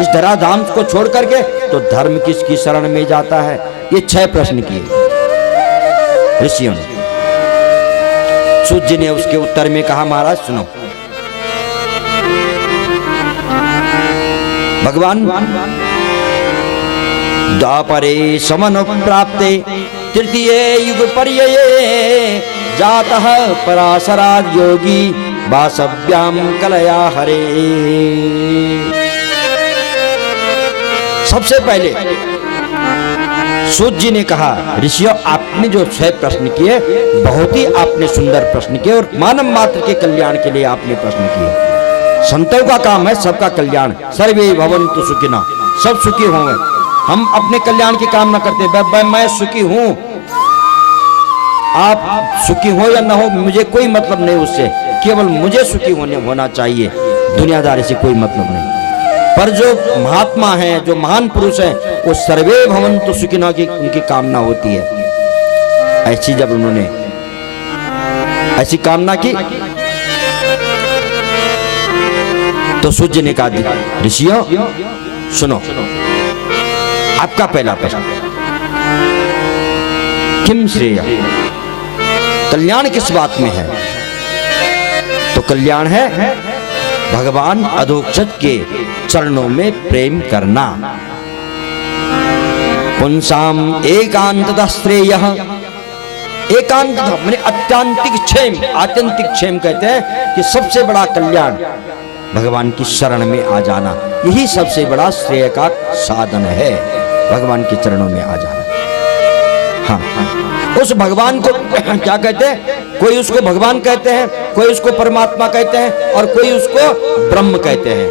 इस धराधाम को छोड़ करके, तो धर्म किसकी शरण में जाता है? ये 6 प्रश्न किए ऋषियों ने। सूत जी ने उसके उत्तर में कहा, महाराज सुनो, भगवान द्वापरे समनो प्राप्ते तृतीय युग पर्यये जातः पराशराद योगी वासव्याम कलया हरे। सबसे पहले सूत जी ने कहा, ऋषियों आपने जो 6 प्रश्न किए, बहुत ही आपने सुंदर प्रश्न किए और मानव मात्र के कल्याण के लिए आपने प्रश्न किए। संतों का काम है सबका कल्याण, सर्वे भवन्तु सुखिनः, सब सुखी होंगे। हम अपने कल्याण की कामना करते, मैं सुखी हूं, आप सुखी हो या ना हो मुझे कोई मतलब नहीं उससे, केवल मुझे सुखी होना चाहिए, दुनियादारी से कोई मतलब नहीं। पर जो महात्मा हैं, जो महान पुरुष हैं, वो सर्वे भवन्तु सुखिनः की उनकी कामना होती है। ऐसी जब उन्होंने ऐसी कामना की तो सूत जी ने कहा, ऋषियों सुनो, आपका पहला प्रश्न, किम श्रेय, कल्याण किस बात में है? तो कल्याण है भगवान अधोक्षज के चरणों में प्रेम करना। पुंसाम एकांततः श्रेयः, एकांत माने अत्यंतिक क्षेम, आत्यंतिक क्षेम कहते हैं कि सबसे बड़ा कल्याण भगवान की शरण में आ जाना, यही सबसे बड़ा श्रेय का साधन है, भगवान के चरणों में आ जाना। हाँ, उस भगवान को क्या कहते हैं? कोई उसको भगवान कहते हैं, कोई उसको परमात्मा कहते हैं और कोई उसको ब्रह्म कहते हैं।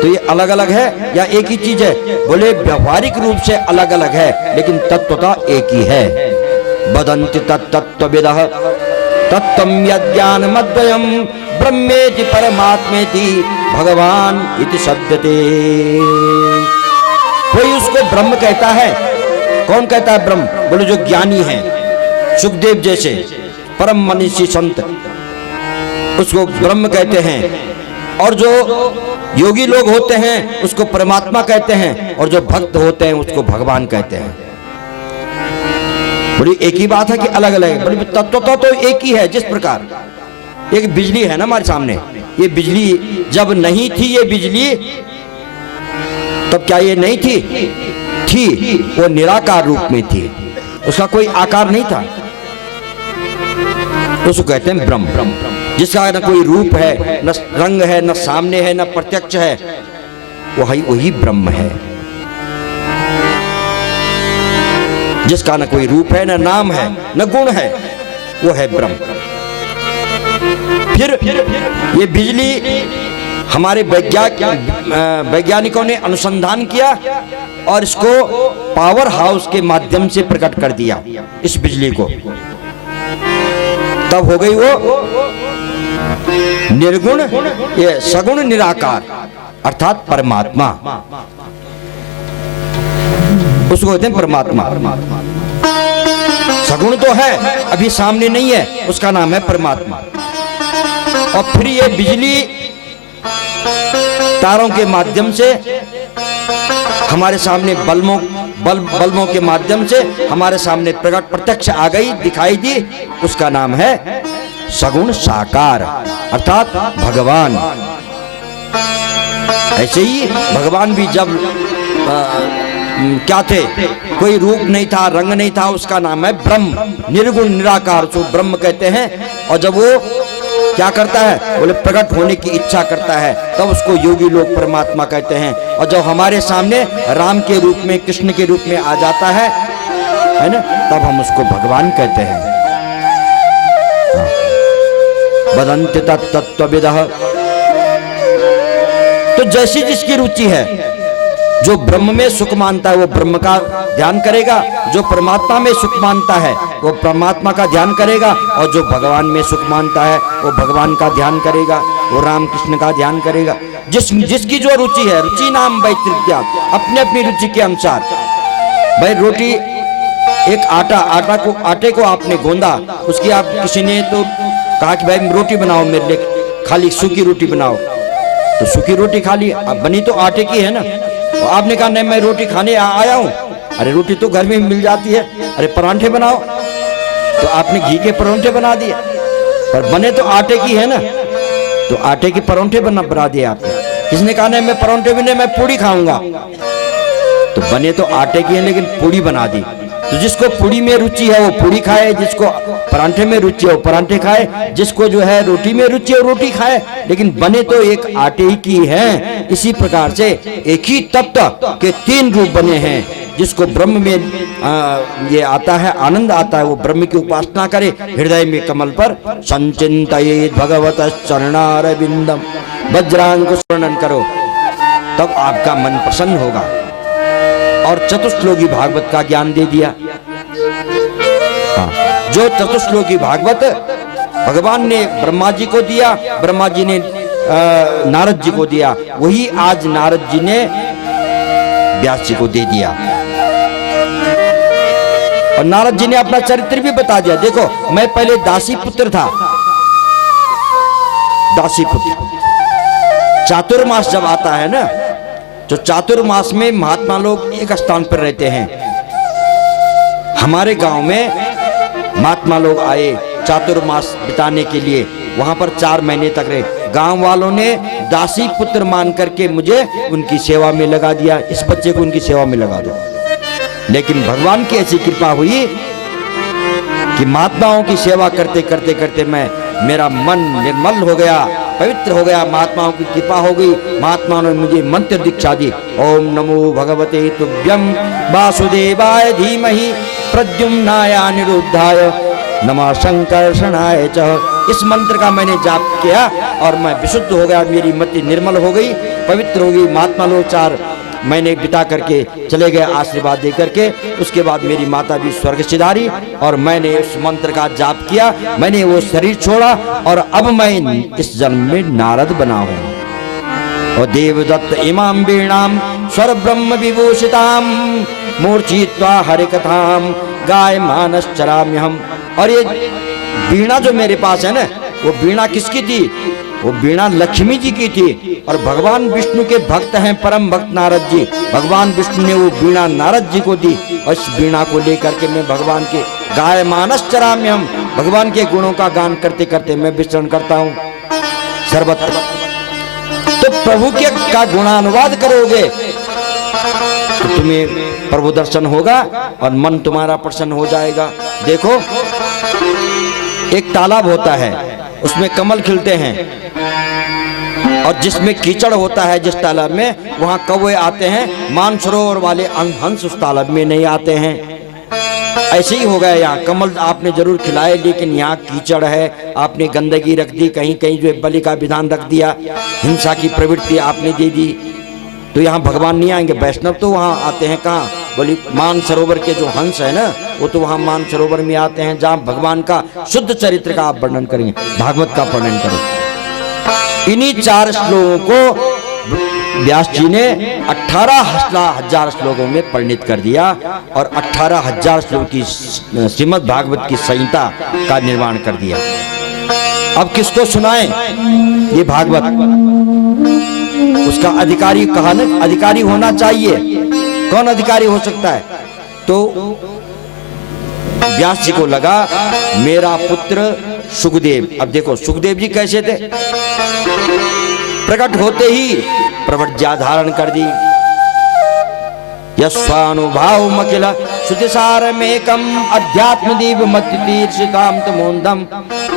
तो ये अलग अलग है या एक ही चीज है? बोले व्यवहारिक रूप से अलग अलग है, लेकिन तत्वता एक ही है। वदन्ति तत्तत्त्वविदः तत्त्वं यज्ञानमद्वयम् ब्रह्मेति परमात्मेति भगवान इति शब्दते। कोई उसको ब्रह्म कहता है, कौन कहता है ब्रह्म? बोले जो ज्ञानी है, सुखदेव जैसे परम मनीषी संत, उसको ब्रह्म कहते हैं। और जो योगी लोग होते हैं उसको परमात्मा कहते हैं, और जो भक्त होते हैं उसको भगवान कहते हैं। बोली एक ही बात है कि अलग अलग है? बोले तत्व तो एक ही है। जिस प्रकार एक बिजली है ना हमारे सामने, ये बिजली जब नहीं थी, ये बिजली तब क्या ये नहीं थी? वो निराकार रूप में थी, उसका कोई आकार नहीं था, उसको कहते हैं ब्रह्म। जिसका न कोई रूप है, न रंग है, न सामने है, न प्रत्यक्ष है, वही ब्रह्म है। जिसका न कोई रूप है, न नाम है, न गुण है, वो है ब्रह्म। फिर ये बिजली हमारे वैज्ञानिकों ने अनुसंधान किया और इसको पावर हाउस के माध्यम से प्रकट कर दिया, इस बिजली को। तब हो गई वो निर्गुण, ये सगुण निराकार, अर्थात परमात्मा। उसको कहते हैं परमात्मा। सगुण तो है, अभी सामने नहीं है, उसका नाम है परमात्मा। और फिर ये बिजली तारों के माध्यम से हमारे सामने बल्बों के माध्यम से हमारे सामने प्रत्यक्ष आ गई, दिखाई दी, उसका नाम है सगुण साकार, अर्थात भगवान। ऐसे ही भगवान भी जब क्या थे, कोई रूप नहीं था, रंग नहीं था, उसका नाम है ब्रह्म, निर्गुण निराकार, उसको ब्रह्म कहते हैं। और जब वो क्या करता है, बोले प्रकट होने की इच्छा करता है, तब उसको योगी लोग परमात्मा कहते हैं। और जब हमारे सामने राम के रूप में, कृष्ण के रूप में आ जाता है ना, तब हम उसको भगवान कहते हैं। वदन्ति तत्तत्त्वविदः। तो जैसी जिसकी रुचि है, जो ब्रह्म में सुख मानता है वो ब्रह्म का ध्यान करेगा, जो परमात्मा में सुख मानता है वो परमात्मा का ध्यान करेगा, और जो भगवान में सुख मानता है वो भगवान का ध्यान करेगा, वो राम कृष्ण का ध्यान करेगा। जिसकी जो रुचि है, रुचि नाम वैचित्र्य, अपने अपनी रुचि के अनुसार। भाई रोटी, एक आटे को आपने गोंदा, उसकी आप किसी ने तो कहा कि भाई रोटी बनाओ मेरे लिए, खाली सूखी रोटी बनाओ, तो सूखी रोटी खा ली, अब बनी तो आटे की है ना। तो आपने कहा नहीं मैं रोटी खाने आया हूं। अरे रोटी तो घर में मिल जाती है, अरे परांठे बनाओ। तो आपने घी के परांठे बना दिए, पर बने तो आटे की है ना, तो आटे के परांठे बना दिए आपने। किसने कहा नहीं मैं परांठे भी नहीं, मैं पूड़ी खाऊंगा। तो बने तो आटे की है लेकिन पूड़ी बना दी। तो जिसको पूड़ी में रुचि है वो पूड़ी खाए, जिसको परांठे में रुचि है वो परांठे खाए, जिसको जो है रोटी में रुचि है वो रोटी खाए, लेकिन बने तो एक आटे ही की है। इसी प्रकार से एक ही तत्व के तीन रूप बने हैं। जिसको ब्रह्म में ये आता है, आनंद आता है, वो ब्रह्म की उपासना करे, हृदय में कमल पर संचिंतयेत् भगवत चरणारविंदम, वज्रांग को स्मरण करो, तब आपका मन प्रसन्न होगा। और चतुश्लोकी भागवत का ज्ञान दे दिया। हाँ, जो चतुश्लोकी भागवत भगवान ने ब्रह्मा जी को दिया, ब्रह्मा जी ने नारद जी को दिया, वही आज नारद जी ने व्यास जी को दे दिया। और नारद जी ने अपना चरित्र भी बता दिया। देखो मैं पहले दासी पुत्र था, दासी पुत्र। चातुर्मास जब आता है ना, तो चातुर्मास में महात्मा लोग एक स्थान पर रहते हैं। हमारे गांव में महात्मा लोग आए चातुर्मास बिताने के लिए, वहां पर 4 महीने तक रहे। गांव वालों ने दासी पुत्र मान करके मुझे उनकी सेवा में लगा दिया, इस बच्चे को उनकी सेवा में लगा दो। लेकिन भगवान की ऐसी कृपा हुई कि महात्माओं की सेवा करते करते करते मेरा मन निर्मल हो गया, पवित्र हो गया, महात्माओं की कृपा हो गई। महात्माओं ने मुझे मंत्र दीक्षा दी। ओम नमो भगवते तुभ्यं वासुदेवाय धीमहि प्रद्युम्नाय अनिरुद्धाय नमः संकर्षणाय च। इस मंत्र का मैंने जाप किया और मैं विशुद्ध हो गया, मेरी मति निर्मल हो गई, पवित्र हो गई। महात्मा लोग 4 महीने बिता करके चले गए आशीर्वाद दे करके। उसके बाद मेरी माता भी स्वर्ग सिधारी और मैंने उस मंत्र का जाप किया, मैंने वो शरीर छोड़ा और अब मैं इस जन्म में नारद बना हूं। और देवदत्त इमाम वीणाम स्वर ब्रह्म विभूषिताम मूर्छित्वा हरि कथाम गाय मानस चराम्यहम। और ये वीणा जो मेरे पास है ना, वो वीणा किसकी थी? वो वीणा लक्ष्मी जी की थी। और भगवान विष्णु के भक्त हैं परम भक्त नारद जी। भगवान विष्णु ने वो वीणा नारद जी को दी और इस वीणा को लेकर के मैं भगवान के गाय मानस चराम्यहम, भगवान के गुणों का गान करते करते मैं विचरण करता हूँ सर्वत्र। तो प्रभु के का गुणानुवाद करोगे तो तुम्हें प्रभु दर्शन होगा और मन तुम्हारा प्रसन्न हो जाएगा। देखो एक तालाब होता है, उसमें कमल खिलते हैं, और जिसमें कीचड़ होता है जिस तालाब में, वहां कौवे आते हैं, मानसरोवर वाले हंस उस तालाब में नहीं आते हैं। ऐसे ही हो गया, यहाँ कमल आपने जरूर खिलाए लेकिन यहाँ कीचड़ है, आपने गंदगी रख दी, कहीं कहीं जो बलि का विधान रख दिया, हिंसा की प्रवृत्ति आपने दे दी, तो यहाँ भगवान नहीं आएंगे। वैष्णव तो वहाँ आते हैं, कहाँ? बोली मानसरोवर के जो हंस है ना, वो तो वहाँ मानसरोवर में आते हैं जहाँ भगवान का शुद्ध चरित्र का आप वर्णन करेंगे, भागवत का वर्णन करें। इन्हीं 4 श्लोकों को व्यास जी ने 18,000 श्लोकों में परिणित कर दिया और 18,000 श्लोक की श्रीमद् भागवत की संहिता का निर्माण कर दिया। अब किसको सुनाएं ये भागवत? उसका अधिकारी कहा ना, अधिकारी होना चाहिए। कौन अधिकारी हो सकता है? तो व्यास जी को लगा मेरा पुत्र सुखदेव। अब देखो सुखदेव जी कैसे थे? प्रकट होते ही प्रवज्ञा धारण कर दी। यस्वानुभाव मकिल श्रुतिसारमेकम अध्यात्म दीप मतीर्षिताम तमोन्दम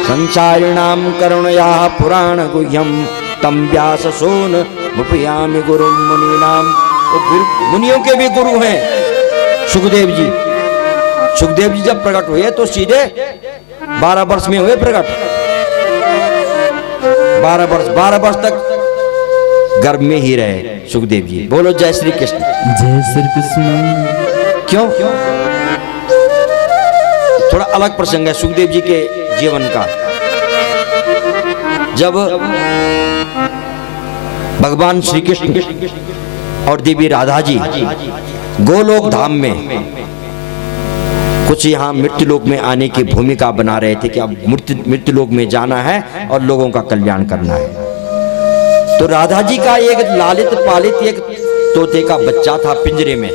संसारिणाम करुणया पुराण गुह्यम तम व्यास सोन मुपयामि गुरु मुनीनाम। मुनियों के भी गुरु हैं सुखदेव जी। सुखदेव जी जब प्रकट हुए तो सीधे 12 वर्ष में हुए प्रकट। 12 वर्ष तक गर्भ में ही रहे सुखदेव जी। बोलो जय श्री कृष्ण। जय श्री कृष्ण। क्यों? थोड़ा अलग प्रसंग है सुखदेव जी के जीवन का। जब भगवान श्री कृष्ण और देवी राधा जी गोलोक धाम में कुछ यहाँ मृत्युलोक में आने की भूमिका बना रहे थे कि अब मृत्युलोक में जाना है और लोगों का कल्याण करना है। तो राधा जी का एक लालित पालित एक तोते का बच्चा था पिंजरे में,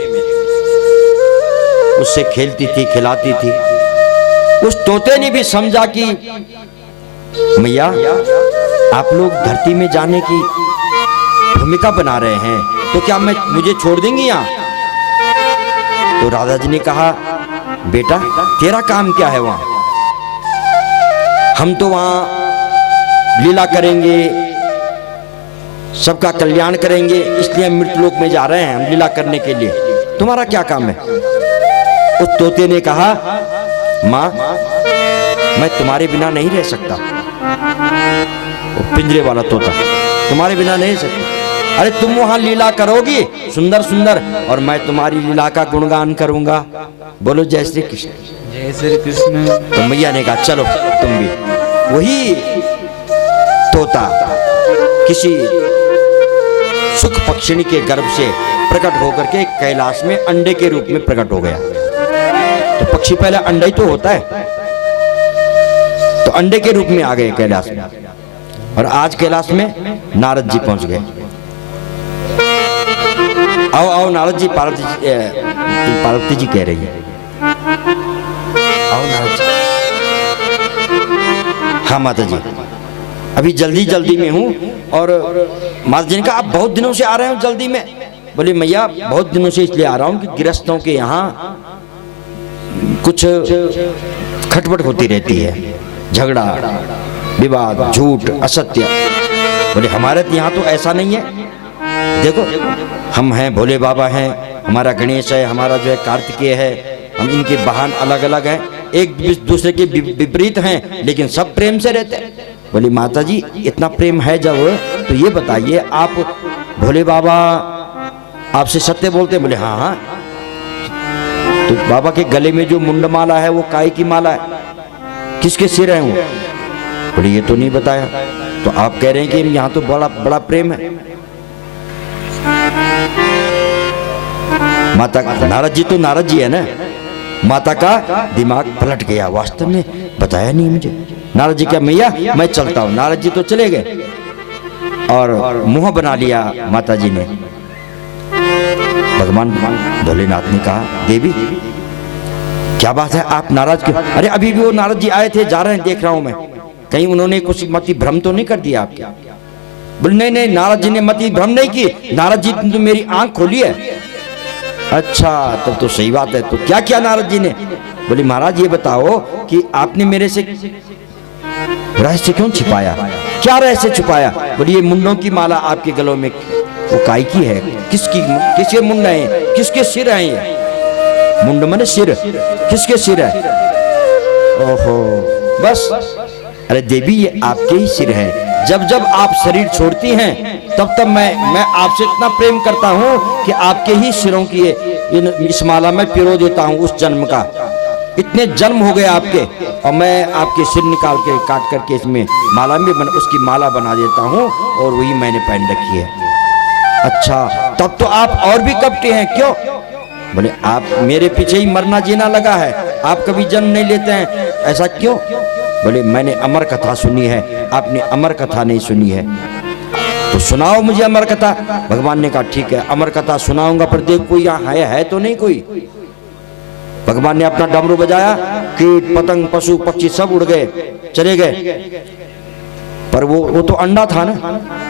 उससे खेलती थी, खिलाती थी। उस तोते ने भी समझा कि मैया आप लोग धरती में जाने की भूमिका बना रहे हैं, तो क्या मुझे छोड़ देंगी यहाँ? तो राधा जी ने कहा, बेटा तेरा काम क्या है वहां? हम तो वहां लीला करेंगे, सबका कल्याण करेंगे, इसलिए हम मृतलोक में जा रहे हैं, हम लीला करने के लिए। तुम्हारा क्या काम है? उस तोते ने कहा, माँ मैं तुम्हारे बिना नहीं रह सकता। वो पिंजरे वाला तोता, तुम्हारे बिना नहीं रह सकता। अरे तुम वहां लीला करोगी सुंदर सुंदर, और मैं तुम्हारी लीला का गुणगान करूंगा। बोलो जय श्री कृष्ण। जय श्री कृष्ण। तो मैया ने कहा चलो तुम भी। वही तोता किसी सुख पक्षिणी के गर्भ से प्रकट होकर के कैलाश में अंडे के रूप में प्रकट हो गया। तो पक्षी पहले अंडा ही तो होता है, तो अंडे के रूप में आ गए कैलाश में। और आज कैलाश में नारद जी पहुंच गए। आओ आओ नारद जी, पार्वती जी कह रही है, आओ नारद जी। हाँ माता जी, अभी जल्दी जल्दी में हूँ। और माता जी ने कहा, आप बहुत दिनों से आ रहे हो जल्दी में? बोले मैया बहुत दिनों से इसलिए आ रहा हूँ कि गृहस्थों के यहाँ कुछ खटपट होती रहती है, झगड़ा विवाद, झूठ, असत्य। बोले हमारे यहाँ तो ऐसा नहीं है। देखो हम हैं, भोले बाबा हैं, हमारा गणेश है, हमारा जो है कार्तिकेय है, हम इनके वाहन अलग अलग हैं, एक दूसरे के विपरीत हैं, लेकिन सब प्रेम से रहते हैं। बोली माता जी इतना प्रेम है जब, तो ये बताइए आप भोले बाबा आपसे सत्य बोलते? बोले हाँ हाँ। तो बाबा के गले में जो मुंडमाला है वो काय की माला है? किसके सिर है वो? बोले ये तो नहीं बताया। तो आप कह रहे हैं कि यहाँ तो बड़ा बड़ा प्रेम है। माता नारद जी तो नारद जी है ना। माता का दिमाग पलट गया, वास्तव में बताया नहीं मुझे। नारद जी क्या, मैया मैं चलता हूँ। नारद जी तो चले गए और मुंह बना लिया माता जी ने। भगवान भोलेनाथ ने कहा, देवी क्या बात है, आप नाराज क्यों? अरे अभी भी वो नारद जी आए थे, जा रहे हैं, देख रहा हूं मैं, कहीं उन्होंने कुछ मति भ्रम तो नहीं कर दिया आपके? बोले नहीं नहीं, नारद जी ने मति भ्रम नहीं की, नारद जी ने तो मेरी आंख खोली है। अच्छा तब तो सही बात है। तो क्या किया नारद जी ने? बोले महाराज ये बताओ कि आपने मेरे से रहस्य क्यों छिपाया? क्या रहस्य छुपाया? बोले ये मुंडों की माला आपके गलों में वो काय की है? किसके मुंड है? किसके सिर हैं ये? मुंड माने सिर, किसके सिर है? ओहो बस। अरे देवी ये आपके ही सिर हैं। जब जब आप शरीर छोड़ती हैं तब तब मैं आपसे इतना प्रेम करता हूं कि आपके ही सिरों की इस माला में पिरो देता हूं उस जन्म का। इतने जन्म हो गए आपके, और मैं आपके सिर निकाल के काट करके इसमें माला में उसकी माला बना देता हूं, और वही मैंने पहन रखी है। अच्छा तब तो आप और भी कपटे हैं, क्यों? बोले आप मेरे पीछे ही मरना जीना लगा है, आप कभी जन्म नहीं लेते हैं, ऐसा क्यों? बोले मैंने अमर कथा सुनी है, आपने अमर कथा नहीं सुनी है, तो सुनाओ मुझे अमर कथा। भगवान ने कहा ठीक है अमर कथा सुनाऊंगा, पर देख कोई यहाँ है तो नहीं कोई। भगवान ने अपना डमरू बजाया, कीट पतंग पशु पक्षी सब उड़ गए, चले गए, पर वो तो अंडा था ना,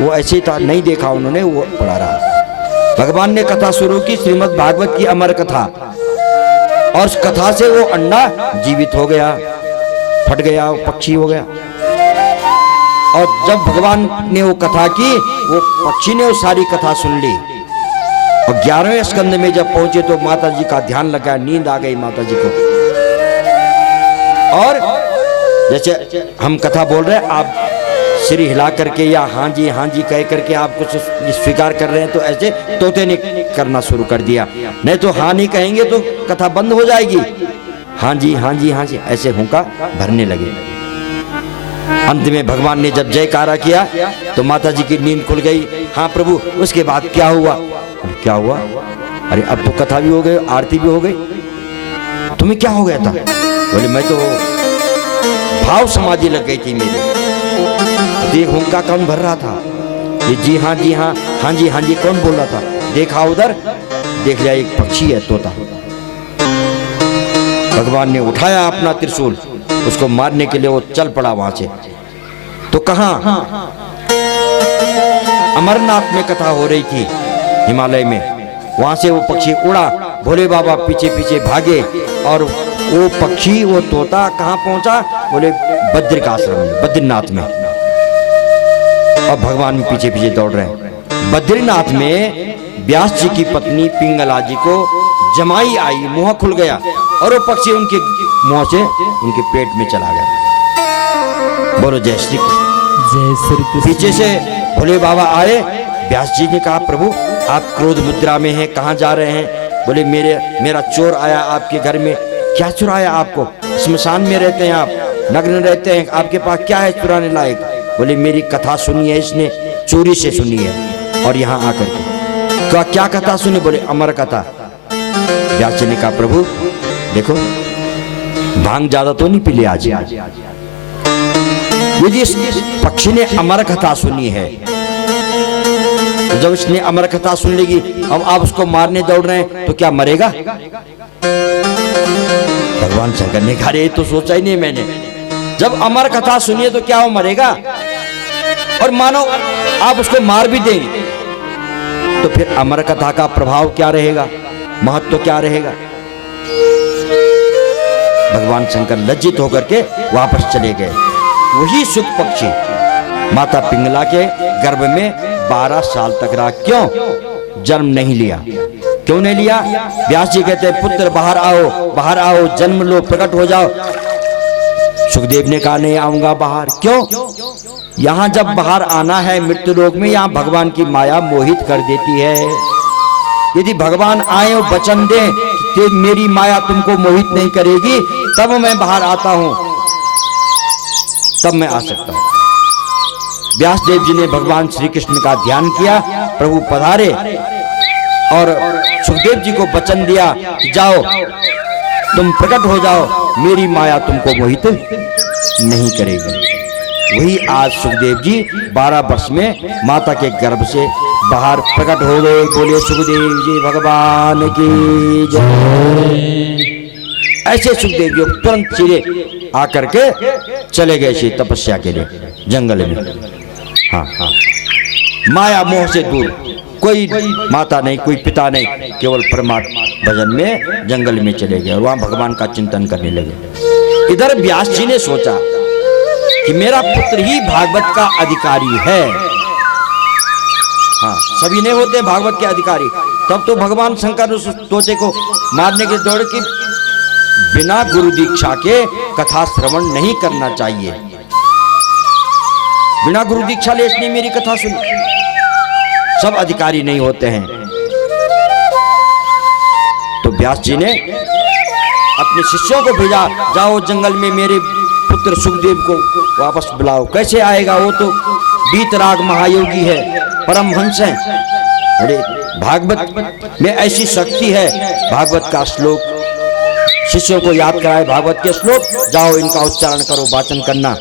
वो ऐसे ही था, नहीं देखा उन्होंने, वो पड़ा रहा। भगवान ने कथा शुरू की, श्रीमद् भागवत की अमर कथा, और उस कथा से वो अंडा जीवित हो गया, फट गया, वो पक्षी हो गया। और जब भगवान ने वो कथा की, वो पक्षी ने वो सारी कथा सुन ली, और 11वें स्कंद में जब पहुंचे तो माता जी का ध्यान लगा, नींद आ गई माता जी को। और जैसे हम कथा बोल रहे हैं, आप सिर हिला करके या हाँ जी कह करके आप कुछ स्वीकार कर रहे हैं, तो ऐसे तोते ने करना शुरू कर दिया। नहीं तो हाँ नहीं कहेंगे तो कथा बंद हो जाएगी। हाँ जी ऐसे हुंका भरने लगे। अंत में भगवान ने जब जयकारा किया तो माता जी की नींद खुल गई। हाँ प्रभु उसके बाद क्या हुआ? क्या हुआ? अरे अब तो कथा भी हो गई, आरती भी हो गई, तुम्हें क्या हो गया था? बोले मैं तो भाव समाधि लग गई थी मेरी, देख हुंका कौन भर रहा था, ये जी हाँ जी हाँ, हाँ जी हाँ जी कौन बोल रहा था? देखा उधर, देख लिया एक पक्षी है, तोता। भगवान ने उठाया अपना त्रिशूल, उसको मारने के लिए वो चल पड़ा वहां से। तो कहां? अमरनाथ में कथा हो रही थी, हिमालय में। वहां से वो पक्षी उड़ा, भोले बाबा पीछे पीछे भागे, और वो पक्षी, वो तोता कहां पहुंचा? बोले बद्री का आश्रम में, बद्रीनाथ में। और भगवान भी पीछे पीछे दौड़ रहे हैं। बद्रीनाथ में व्यास जी की पत्नी पिंगला जी को जमाई आई, मुंह खुल गया, और वो पक्षी उनके मुंह से उनके पेट में चला गया। बोलो जय श्री कृष्ण। जय श्री कृष्ण। पीछे से भोले बाबा आए। व्यास जी ने कहा, प्रभु आप क्रोध मुद्रा में हैं, कहाँ जा रहे हैं? बोले मेरा चोर आया आपके घर में। क्या चुराया आपको? स्मशान में रहते हैं आप, नग्न रहते हैं, आपके पास क्या है चुराने लायक? बोले मेरी कथा सुनी है इसने, चोरी से सुनी है, और यहाँ आकर के क्या कथा सुनी? बोले अमर कथा। व्यास जी ने कहा, प्रभु देखो भांग ज्यादा तो नहीं पी ले आज। यदि इस पक्षी ने अमर कथा सुनी है, तो जब इसने अमर कथा सुन लेगी, अब आप उसको मारने दौड़ रहे हैं, तो क्या मरेगा? भगवान शंकर ने कहा, ये तो सोचा ही नहीं मैंने। जब अमर कथा सुनिए तो क्या वो मरेगा? और मानो आप उसको मार भी देंगे, तो फिर अमर कथा का प्रभाव क्या रहेगा, महत्व क्या रहेगा? भगवान शंकर लज्जित होकर के वापस चले गए। वही सुख पक्षी माता पिंगला के गर्भ में 12 साल तक रहा। क्यों? जन्म नहीं लिया। क्यों नहीं लिया? व्यास जी कहते हैं, पुत्र बाहर आओ, जन्म लो, प्रकट हो जाओ। सुखदेव ने कहा, नहीं आऊंगा बाहर। क्यों? यहां जब बाहर आना है मृत्यु लोक में, यहां भगवान की माया मोहित कर देती है। यदि भगवान आए और वचन दे कि मेरी माया तुमको मोहित नहीं करेगी, तब मैं बाहर आता हूं, तब मैं आ सकता हूं। व्यासदेव जी ने भगवान श्री कृष्ण का ध्यान किया, प्रभु पधारे, और सुखदेव जी को वचन दिया कि जाओ तुम प्रकट हो जाओ, मेरी माया तुमको मोहित नहीं करेगी। वही आज सुखदेव जी 12 वर्ष में माता के गर्भ से बाहर प्रकट हो गए। बोले सुखदेव जी भगवान की जय। ऐसे सुखदेव जी तुरंत चिरे आकर के चले गए थे तपस्या के लिए जंगल में। हाँ हाँ, माया मोह से दूर, कोई माता नहीं, कोई पिता नहीं, केवल परमात्मा भजन में जंगल में चले गए और वहां भगवान का चिंतन करने लगे। इधर व्यास जी ने सोचा कि मेरा पुत्र ही भागवत का अधिकारी है। हाँ, सभी नहीं होते भागवत के अधिकारी। तब तो भगवान शंकर उस तोते को मारने के दौड़ की बिना गुरु दीक्षा के कथा श्रवण नहीं करना चाहिए। बिना गुरु दीक्षा ले इसने मेरी कथा सुनी। सब अधिकारी नहीं होते हैं। तो व्यास जी ने अपने शिष्यों को भेजा, जाओ जंगल में मेरे पुत्र सुखदेव को वापस बुलाओ। कैसे आएगा? वो तो बीतराग महायोगी है, परमहंस है। अरे भागवत में ऐसी शक्ति है, भागवत का श्लोक शिष्यों को याद कराए, भागवत के श्लोक, जाओ इनका उच्चारण करो, वाचन करना,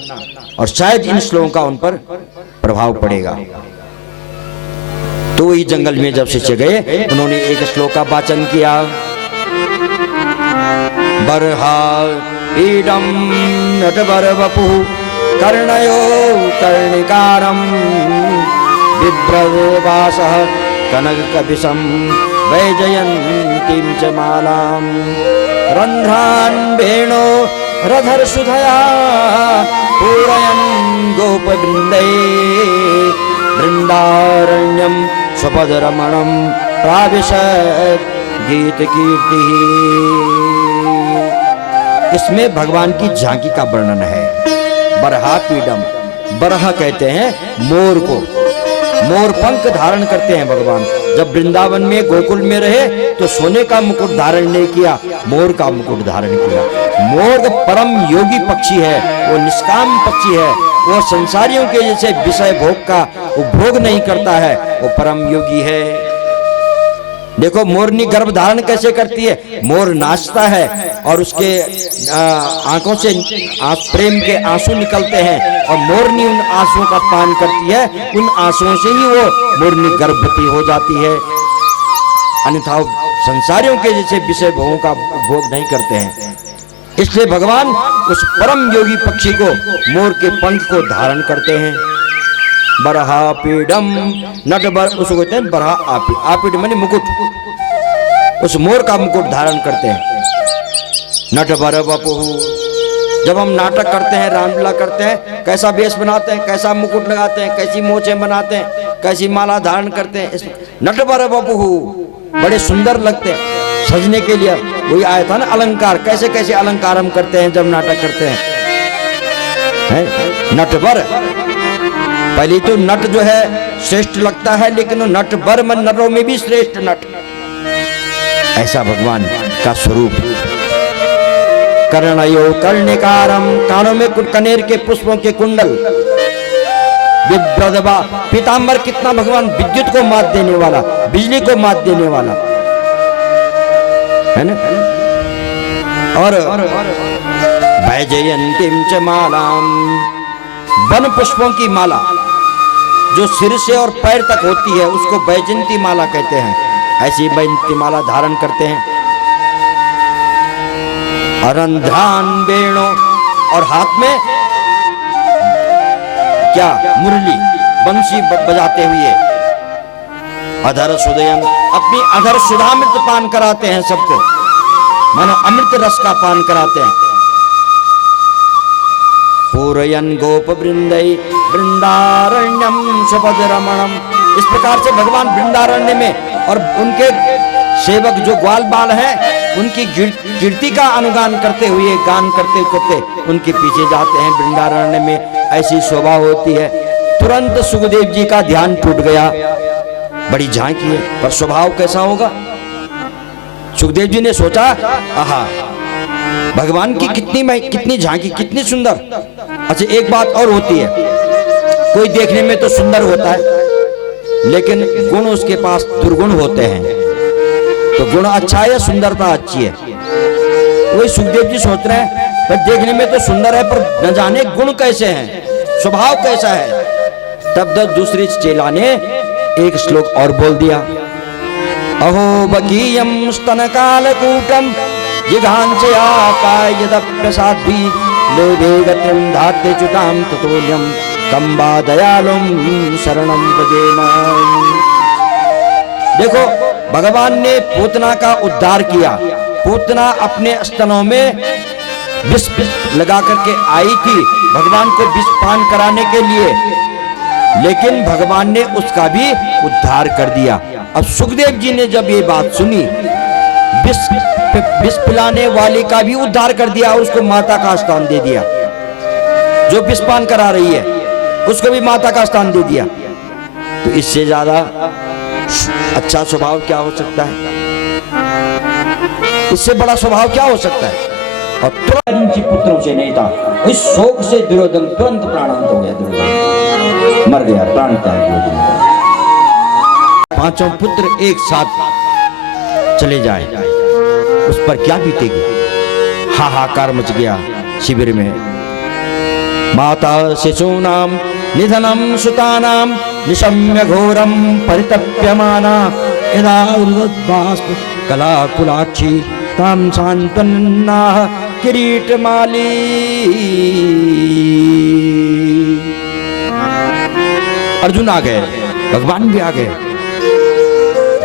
और शायद इन श्लोकों का उन पर प्रभाव पड़ेगा। तो वही जंगल में जब शिष्य गए, उन्होंने एक श्लोक का वाचन किया। बर्हा ईडम नटवर वपु कर्णयो कर्णिकारम बिभ्रदेवासः कनककपिशं वैजयन्तीं च मालां रन्ध्रान् वेणो रथर्षुधया पूरयन् गोपवृन्दै वृन्दारण्यं स्वपदरमणं प्राविशत् गीतकीर्तिः। इसमें भगवान की झांकी का वर्णन है। बरहा पीडम, बरह कहते हैं मोर को, मोर पंख धारण करते हैं भगवान। जब वृंदावन में गोकुल में रहे तो सोने का मुकुट धारण नहीं किया, मोर का मुकुट धारण किया। मोर परम योगी पक्षी है, वो निष्काम पक्षी है, वो संसारियों के जैसे विषय भोग का उपभोग नहीं करता है, वो परम योगी है। देखो मोरनी गर्भ धारण कैसे करती है, मोर नाचता है और उसके आंखों से प्रेम के आंसू निकलते हैं और मोरनी उन आंसुओं का पान करती है, उन आंसुओं से ही वो मोरनी गर्भवती हो जाती है। अन्यथा संसारियों के जैसे विषय भोगों का भोग नहीं करते हैं। इसलिए भगवान उस परम योगी पक्षी को, मोर के पंख को धारण करते हैं। बरहा पीडम नटबर, उसको कहते हैं बरहा आपीड, आपीड माने मुकुट, उस मोर का मुकुट धारण करते हैं। नटबर वपुहु, जब हम नाटक करते हैं, रामलीला करते हैं, कैसा वेश बनाते हैं, कैसा मुकुट लगाते हैं, कैसी मोछें बनाते हैं, कैसी माला धारण करते हैं। नटबर वपुहु, बड़े सुंदर लगते हैं सजने के लिए। वही आया था ना अलंकार, कैसे कैसे अलंकार हम करते हैं जब नाटक करते हैं, है? नटवर, पहले तो नट जो है श्रेष्ठ लगता है, लेकिन नटवर मन नरों में भी श्रेष्ठ नट, ऐसा भगवान का स्वरूप। कर्णयो कर्णिकारम, कानों में कनेर के पुष्पों के कुंडल। विद्वदबा, पीतांबर, कितना भगवान विद्युत को मात देने वाला, बिजली को मात देने वाला है ना। और वैजयंतीम च मालाम, वन पुष्पों की माला जो सिर से और पैर तक होती है उसको वैजयंती माला कहते हैं। ऐसी वैजयंती माला धारण करते हैं। अरंध्रान वेणु, और हाथ में क्या, मुरली, बंसी बजाते हुए। अधर सुदयम, अपनी अधर सुधामृत पान कराते हैं सबको, मानो अमृत रस का पान कराते हैं। पूरयन गोप वृंदई वृंदारण्यम सुभद्रमणम, इस प्रकार से भगवान वृंदारण्य में और उनके सेवक जो ग्वाल बाल हैं उनकी कीर्ति का अनुगान करते हुए, गान करते करते उनके पीछे जाते हैं वृंदारण्य में। ऐसी शोभा होती है। तुरंत सुखदेव जी का ध्यान टूट गया, बड़ी झांकी है, पर स्वभाव कैसा होगा। सुखदेव जी ने सोचा, आहा भगवान की कितनी झांकी, कितनी सुंदर। अच्छा एक बात और होती है, कोई देखने में तो सुंदर होता है लेकिन गुण उसके पास दुर्गुण होते हैं। तो गुण अच्छा है या सुंदरता अच्छी है। वही सुखदेव जी सोच रहे हैं पर देखने में तो सुंदर है, पर न जाने गुण कैसे हैं, स्वभाव कैसा है। तब दूसरी चेला ने एक श्लोक और बोल दिया, अहो बकीयम स्तन कालकूटम जिघांसया कायदप्यसाध्वी लोभे गतिम धात्ते च्युताम ततोल्यम कंबा दयालुम शरणम भजेम। देखो भगवान ने पूतना का उद्धार किया। पूतना अपने स्तनों में विष लगा करके आई थी भगवान को विष पान कराने के लिए, लेकिन भगवान ने उसका भी उद्धार कर दिया। अब सुखदेव जी ने जब ये बात सुनी, विष पिलाने वाली का भी उद्धार कर दिया, उसको माता का स्थान दे दिया। जो विष पान करा रही है उसको भी माता का स्थान दे दिया। तो इससे ज्यादा अच्छा स्वभाव क्या हो सकता है, इससे बड़ा स्वभाव क्या हो सकता है। और तुरंत पुत्रों से नहीं था, इस शोक से दुर्योधन तुरंत प्राणांत हो गया, दुर्योधन मर गया, प्राण त्याग दिया। पांचों पुत्र एक साथ चले जाए, उस पर क्या बीतेगी। हाहाकार मच गया शिविर में। माता शिशूनाम निधनम सुतानाम निशम्य घोरम परितप्यमाना यदा उर्वद्बाष्प कलाकुलाक्षी ताम सांत्वन्ना किरीटमाली। अर्जुन आ गए, भगवान भी आ गए।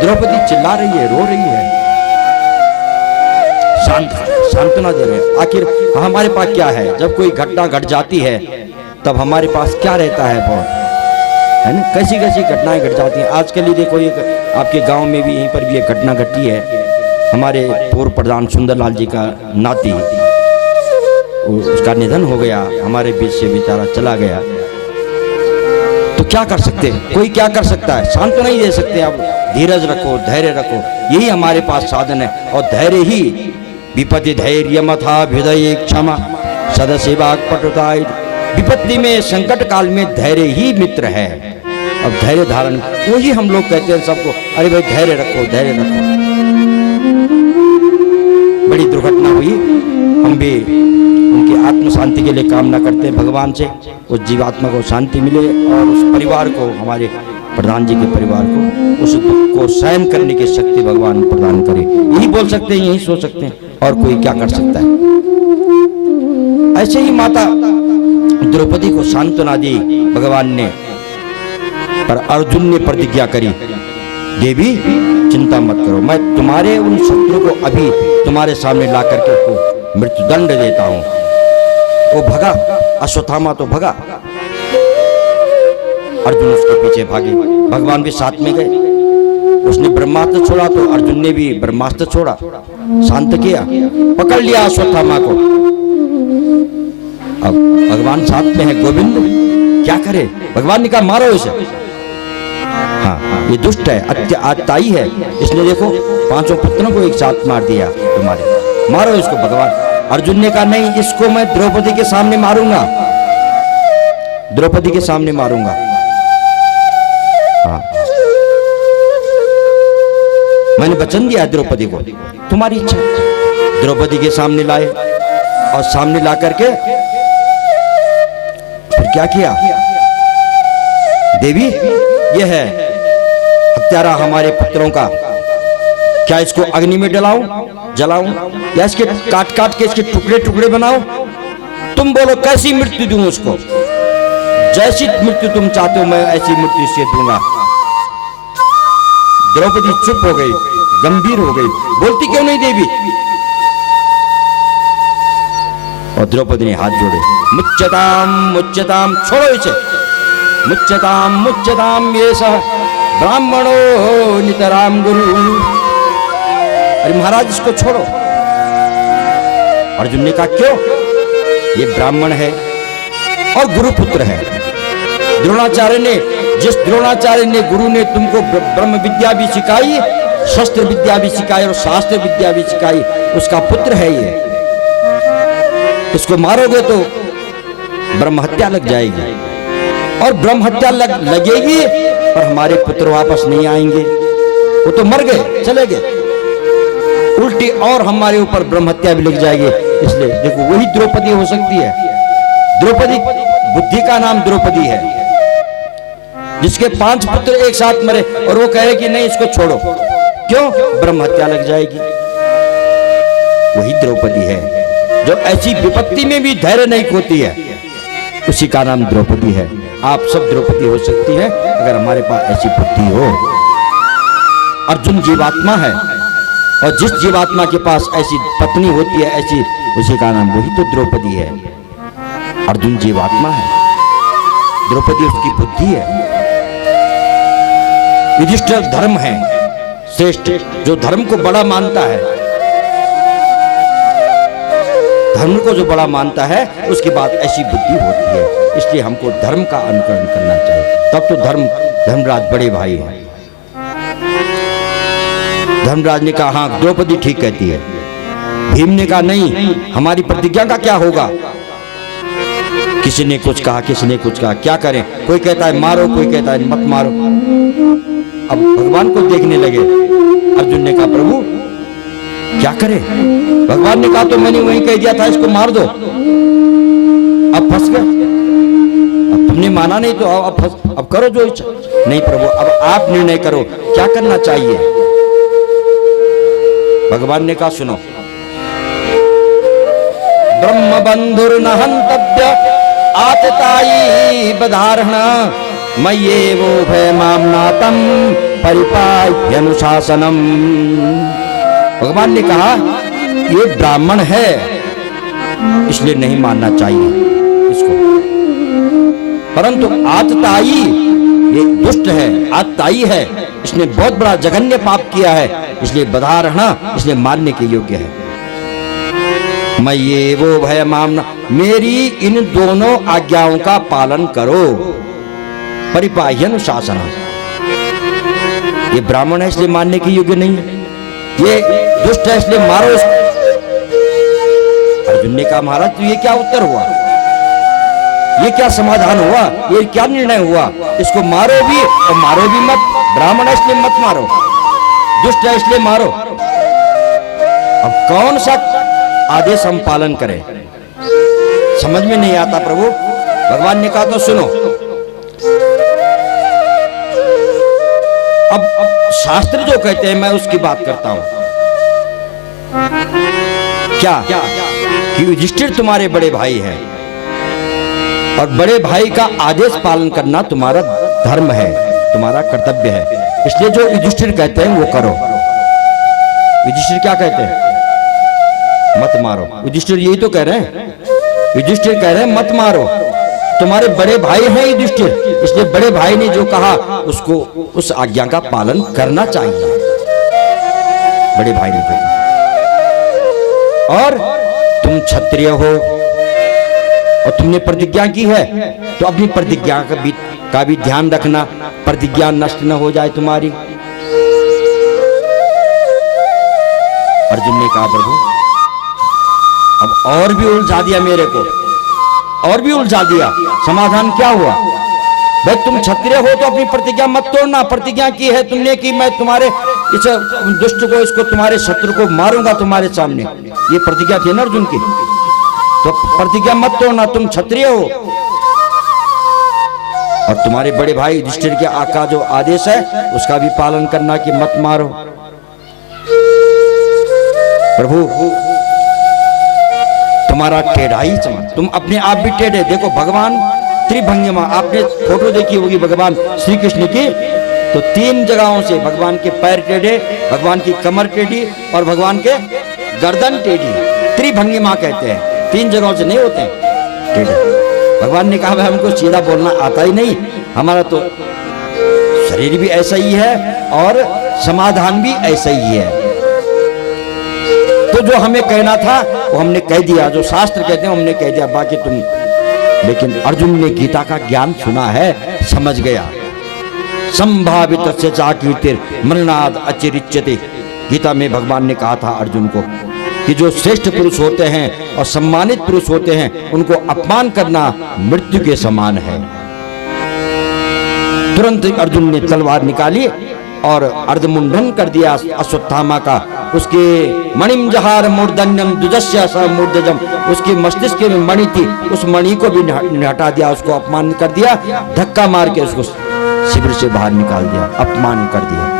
द्रौपदी चिल्ला रही है, रो रही है, सांत्वना दे रहे हैं। आखिर हमारे पास क्या है, जब कोई घटना घट जाती है तब हमारे पास क्या रहता है, बहुत है ना, कैसी कैसी घटनाएं घट जाती हैं। आज के लिए देखो, एक आपके गांव में भी, यहीं पर भी एक घटना घटी है। हमारे पूर्व प्रधान सुंदरलाल जी का नाती, उसका निधन हो गया, हमारे बीच से बेचारा चला गया। तो क्या कर सकते हैं, कोई क्या कर सकता है, शांत नहीं दे सकते। अब धीरज रखो, धैर्य रखो, यही हमारे पास साधन है। और धैर्य ही विपत्ति धैर्य मथा हृदय क्षमा सदसेवा पटुता। विपत्ति में, संकट काल में धैर्य ही मित्र है। अब धैर्य धारण, वही हम लोग कहते हैं सबको, अरे भाई धैर्य रखो, धैर्य रखो। बड़ी दुर्घटना हुई, हम भी उनकी आत्म शांति के लिए कामना करते हैं भगवान से, उस जीवात्मा को शांति मिले और उस परिवार को, हमारे प्रधान जी के परिवार को, उस दुख को सहन करने की शक्ति भगवान प्रदान करे। यही बोल सकते हैं, यही सोच सकते हैं, और कोई क्या कर सकता है। ऐसे ही माता द्रौपदी को सांत्वना दी भगवान ने, पर अर्जुन ने प्रतिज्ञा करी, देवी चिंता मत करो, मैं तुम्हारे उन शत्रु को अभी तुम्हारे सामने ला करके उसको मृत्युदंड देता हूं। वो भगा, अश्वत्थामा तो भगा, अर्जुन उसके पीछे भागे, भगवान भी साथ में गए। उसने ब्रह्मास्त्र छोड़ा तो अर्जुन ने भी ब्रह्मास्त्र छोड़ा, शांत किया, पकड़ लिया अश्वत्थामा को। अब भगवान साथ में है, गोविंद क्या करे, भगवान ने कहा मारो इसे। हाँ, ये दुष्ट है, अत्याचारी है, इसने देखो 5 पुत्रों को एक साथ मार दिया तुम्हारे, मारो इसको। भगवान अर्जुन ने कहा नहीं, इसको मैं द्रौपदी के सामने मारूंगा, द्रौपदी के सामने मारूंगा। हाँ, मैंने वचन दिया द्रौपदी को, तुम्हारी इच्छा। द्रौपदी के सामने लाए और सामने ला करके फिर क्या किया, देवी यह है हत्यारा हमारे पुत्रों का, क्या इसको अग्नि में जलाऊं या इसके काट काट के इसके टुकड़े टुकड़े बनाऊं? तुम बोलो कैसी मृत्यु दूं उसको, जैसी मृत्यु तुम चाहते हो मैं ऐसी मृत्यु इसे दूंगा। द्रौपदी चुप हो गई, गंभीर हो गई, बोलती क्यों नहीं देवी? और द्रौपदी ने हाथ जोड़े, मुच्यताम मुच्यताम, छोड़ो इसे, मुच्यताम मुच्यताम ये सह ब्राह्मणो नितराम गुरु। अरे महाराज इसको छोड़ो। अर्जुन ने कहा क्यों, ये ब्राह्मण है और गुरुपुत्र है। द्रोणाचार्य ने, जिस द्रोणाचार्य ने गुरु ने तुमको ब्रह्म विद्या भी सिखाई, शस्त्र विद्या भी सिखाई और शास्त्र विद्या भी सिखाई, उसका पुत्र है ये। इसको मारोगे तो ब्रह्म हत्या लग जाएगी, और ब्रह्म हत्या लगेगी पर हमारे पुत्र वापस नहीं आएंगे, वो तो मर गए, चले गए, उल्टी और हमारे ऊपर ब्रह्म हत्या भी लग जाएगी। इसलिए देखो वही द्रौपदी हो सकती है। द्रौपदी, बुद्धि का नाम द्रौपदी है, जिसके 5 पुत्र एक साथ मरे और वो कहे कि नहीं इसको छोड़ो, क्यों, ब्रह्म हत्या लग जाएगी। वही द्रौपदी है जो ऐसी विपत्ति में भी धैर्य नहीं खोती है, उसी का नाम द्रौपदी है। आप सब द्रौपदी हो सकती है अगर हमारे पास ऐसी बुद्धि हो। अर्जुन जीवात्मा है, और जिस जीवात्मा के पास ऐसी पत्नी होती है ऐसी, उसी का नाम वही तो द्रौपदी है। अर्जुन जीवात्मा है, द्रौपदी उसकी बुद्धि है। युधिष्ठिर धर्म है श्रेष्ठ, जो धर्म को बड़ा मानता है, धर्म को जो बड़ा मानता है उसके बाद ऐसी बुद्धि होती है। इसलिए हमको धर्म का अनुकरण करना चाहिए, तब तो धर्मराज बड़े भाई हैं। धर्मराज ने कहा हाँ द्रौपदी ठीक कहती है। भीम ने कहा नहीं, हमारी प्रतिज्ञा का क्या होगा? किसी ने कुछ कहा, किसी ने कुछ कहा, क्या करें? कोई कहता है मारो, कोई कहता है मत मारो। अब भगवान को देखने लगे। अर्जुन ने कहा प्रभु क्या करें? भगवान ने कहा तो मैंने वही कह दिया था इसको मार दो, अब फंस गए। अब तुमने माना नहीं तो अब करो जो इच्छा। नहीं प्रभु, अब आप निर्णय करो क्या करना चाहिए। भगवान ने कहा सुनो, ब्रह्म बंधुर न हंतव्य आतताई बधारण मय्येवो भय मामनातम परिपाह्य अनुशासनम। भगवान ने कहा ये ब्राह्मण है इसलिए नहीं मानना चाहिए इसको, परंतु आतताई ये दुष्ट है, आतताई है, इसने बहुत बड़ा जघन्य पाप किया है, इसलिए बधा रहना, इसलिए मारने के योग्य है। मैं ये वो भय मामना, मेरी इन दोनों आज्ञाओं का पालन करो। परिपाह्यन शासन, ये ब्राह्मण है इसलिए मानने के योग्य नहीं है, ये दुष्ट है इसलिए मारो इसको। अर्जुन ने कहा महाराज तो ये क्या उत्तर हुआ? ये क्या समाधान हुआ, ये क्या निर्णय हुआ? इसको मारो भी और मारो भी मत। ब्राह्मण है इसलिए मत मारो, दुष्ट है इसलिए मारो। अब कौन सा आदेश हम पालन करें, समझ में नहीं आता प्रभु। भगवान ने कहा तो सुनो। अब शास्त्र जो कहते हैं मैं उसकी बात करता हूं। क्या कि युधिष्ठिर तुम्हारे बड़े भाई हैं और बड़े भाई का आदेश पालन करना तुम्हारा धर्म है, तुम्हारा कर्तव्य है। इसलिए जो युधिष्ठिर कहते हैं वो करो। युधिष्ठिर क्या कहते हैं? मत मारो। युधिष्ठिर यही तो कह रहे हैं। युधिष्ठिर कह रहे हैं मत मारो, तुम्हारे बड़े भाई हैं युधिष्ठिर, इसलिए बड़े भाई ने जो कहा उसको, उस आज्ञा का पालन करना चाहिए। बड़े भाई ने कहा। और तुम क्षत्रिय हो और तुमने प्रतिज्ञा की है तो अपनी प्रतिज्ञा का भी ध्यान रखना, प्रतिज्ञा नष्ट न हो जाए तुम्हारी। अर्जुन ने कहा प्रभु अब और भी उलझा दिया मेरे को, और भी उलझा दिया। समाधान क्या हुआ? भाई तुम क्षत्रिय हो तो अपनी प्रतिज्ञा मत तोड़ना। प्रतिज्ञा की है तुमने कि मैं तुम्हारे इस दुष्ट को, इसको, तुम्हारे शत्रु को मारूंगा तुम्हारे सामने, ये प्रतिज्ञा थी ना अर्जुन की। तो प्रतिज्ञा मत तोड़ना, तुम क्षत्रिय हो और तुम्हारे बड़े भाई युधिष्ठिर के आका जो आदेश है उसका भी पालन करना कि मत मारो। प्रभु तुम्हारा टेढ़ा ही समाज, तुम अपने आप भी टेढ़े। देखो भगवान त्रिभंगिमा, आपने फोटो देखी होगी भगवान श्री कृष्ण की, तो 3 जगहों से भगवान के पैर टेढ़े, भगवान की कमर टेढ़ी और भगवान के गर्दन टेढ़ी। त्रिभंगिमा कहते हैं, 3 जगहों से नहीं होते टेढ़े। भगवान ने कहा भाई हमको सीधा बोलना आता ही नहीं, हमारा तो शरीर भी ऐसा ही है और समाधान भी ऐसा ही है। तो जो हमें कहना था वो हमने कह दिया, जो शास्त्र कहते हैं हमने कह दिया, बाकी तुम। लेकिन अर्जुन ने गीता का ज्ञान सुना है, समझ गया। संभावित से चाकीर्तिर मरणाद अचिरिच्यते। गीता में भगवान ने कहा था अर्जुन को कि जो श्रेष्ठ पुरुष होते हैं और सम्मानित पुरुष होते हैं उनको अपमान करना मृत्यु के समान है। तुरंत अर्जुन ने तलवार निकाली और अर्धमुंडन कर दिया अश्वत्थामा का। उसके मणिम जहार मूर्धन्यम दुजस्य स मूर्धजम, उसके मस्तिष्क में मणि थी, उस मणि को भी हटा दिया, उसको अपमान कर दिया, धक्का मार के उसको शिविर से बाहर निकाल दिया, अपमान कर दिया।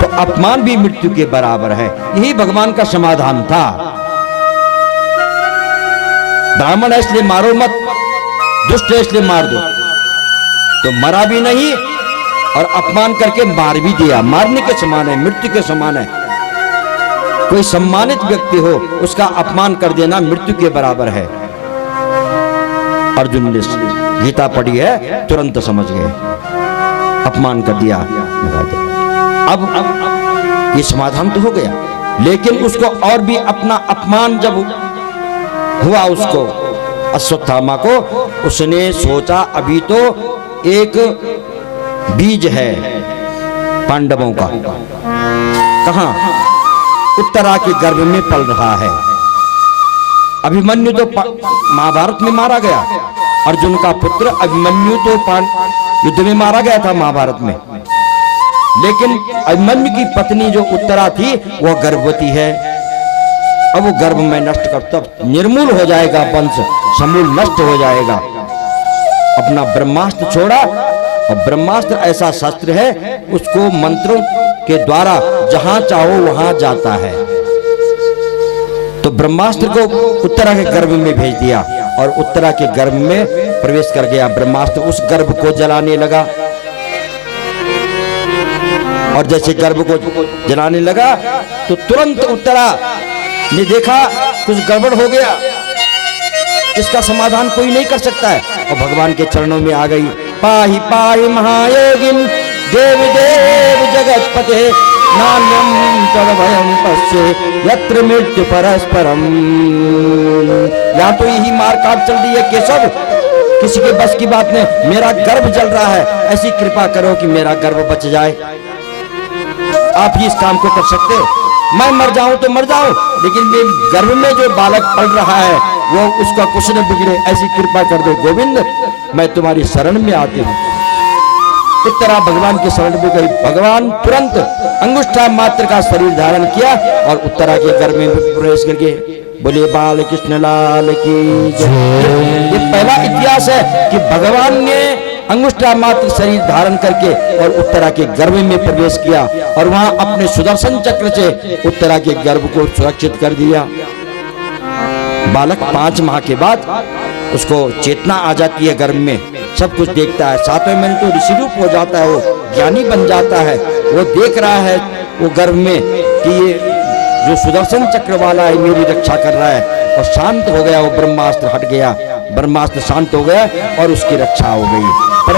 तो अपमान भी मृत्यु के बराबर है। यही भगवान का समाधान था। ब्राह्मण है इसलिए मारो मत, दुष्ट है इसलिए मार दो। तो मरा भी नहीं और अपमान करके मार भी दिया, मारने के समान है, मृत्यु के समान है। कोई सम्मानित व्यक्ति हो उसका अपमान कर देना मृत्यु के बराबर है। अर्जुन ने गीता पढ़ी है, तुरंत समझ गए, अपमान कर दिया। अब ये समाधान तो हो गया, लेकिन उसको और भी अपना अपमान जब हुआ उसको, अश्वत्थामा को, उसने सोचा अभी तो एक बीज है पांडवों का, कहां? उत्तरा के गर्भ में पल रहा है। अभिमन्यु तो महाभारत में मारा गया, अर्जुन का पुत्र अभिमन्यु तो युद्ध में मारा गया था महाभारत में। लेकिन अभिमन्यु की पत्नी जो उत्तरा थी वह गर्भवती है। अब वो गर्भ में नष्ट कर, तब निर्मूल हो जाएगा, वंश समूल नष्ट हो जाएगा। अपना ब्रह्मास्त्र छोड़ा, और ब्रह्मास्त्र ऐसा शस्त्र है उसको मंत्रों के द्वारा जहां चाहो वहां जाता है। तो ब्रह्मास्त्र को उत्तरा के गर्भ में भेज दिया और उत्तरा के गर्भ में प्रवेश कर गया ब्रह्मास्त्र, उस गर्भ को जलाने लगा। और जैसे गर्भ को जलाने लगा तो तुरंत उत्तरा ने देखा कुछ गड़बड़ हो गया, इसका समाधान कोई नहीं कर सकता है, और भगवान के चरणों में आ गई। पाहि पाहि महायोगिन देव देव जगतपते नान्यम तदभयं पश्ये यत्र मृत्यु परस्परम। या तो यही मार काट चल रही है केशव, किसी के बस की बात नहीं, मेरा गर्भ जल रहा है, ऐसी कृपा करो कि मेरा गर्भ बच जाए। आप ही इस काम को कर सकते हो। मैं मर जाऊं तो मर जाऊं, लेकिन मेरे गर्भ में जो बालक पल रहा है वो उसका कुछ न बिगड़े, ऐसी कृपा कर दो गोविंद, मैं तुम्हारी शरण में आती हूं। उत्तरा भगवान की शरण में गई। भगवान तुरंत अंगुष्ठा मात्र का शरीर धारण किया और उत्तरा के गर्भ में प्रवेश करके बोले बाल कृष्ण लाल की जय। ये पहला इतिहास है कि भगवान ने अंगुष्ठा मात्र शरीर धारण करके और उत्तरा के गर्भ में प्रवेश किया और वहां अपने सुदर्शन चक्र से उत्तरा के गर्भ को सुरक्षित कर दिया। बालक 5 माह के बाद उसको चेतना आ जाती है, गर्भ में सब कुछ देखता है। 7वें महीने तो ऋषि रूप हो जाता है, वो ज्ञानी बन जाता है। वो देख रहा है वो गर्भ में कि ये जो सुदर्शन चक्र वाला है मेरी रक्षा कर रहा है, और शांत हो गया। वो ब्रह्मास्त्र हट गया, ब्रह्मास्त्र शांत हो गया और उसकी रक्षा हो गई। पर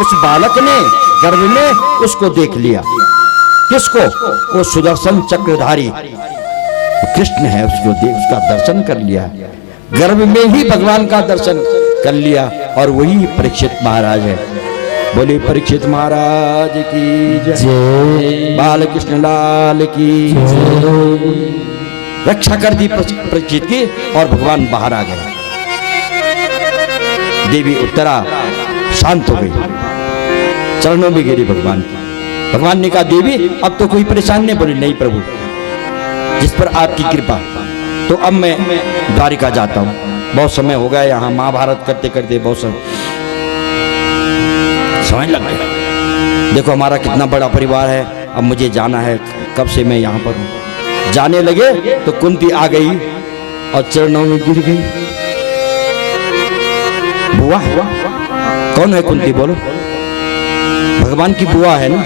उस बालक ने गर्भ में उसको देख लिया। किसको? वो सुदर्शन चक्रधारी कृष्ण है, उसको देख उसका दर्शन कर लिया। गर्भ में ही भगवान का दर्शन कर लिया और वही परीक्षित महाराज है। बोले परीक्षित महाराज की जय, बाल कृष्ण लाल की जय। रक्षा कर दी परीक्षित की और भगवान बाहर आ गए। देवी उत्तरा शांत हो गई, चरणों में गिरी भगवान की। भगवान ने कहा देवी अब तो कोई परेशान नहीं। बोले नहीं प्रभु, जिस पर आपकी कृपा, तो अब मैं द्वारिका जाता हूँ। बहुत समय हो गया यहाँ महाभारत करते करते, बहुत समय लग गया। देखो हमारा कितना बड़ा परिवार है, अब मुझे जाना है, कब से मैं यहाँ पर हूँ। जाने लगे तो कुंती आ गई और चरणों में गिर गई। बुआ कौन है कुंती? बोलो। भगवान की बुआ है ना,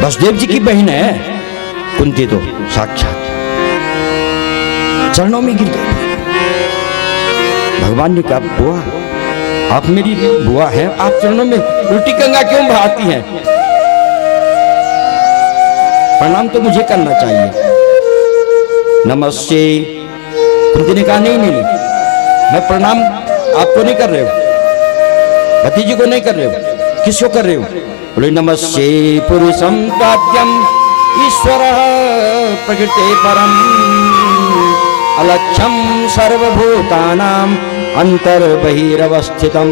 वसुदेव जी की बहन है कुंती, तो साक्षात चरणों में गिर गई। भगवान ने कहा बुआ आप मेरी बुआ हैं, आप चरणों में उल्टी गंगा क्यों बहाती हैं? प्रणाम तो मुझे करना चाहिए। नमस्ते। कुंती ने कहा नहीं नहीं नहीं, मैं प्रणाम आपको नहीं कर रहे हो, भतीजी को नहीं कर रहे हो, किसको कर रहे हो? बोले नमस्ते पुरुषम ताद्यम ईश्वर प्रकृते परम अलक्ष्यम सर्वभूतानाम अंतर बहिरवस्थितम।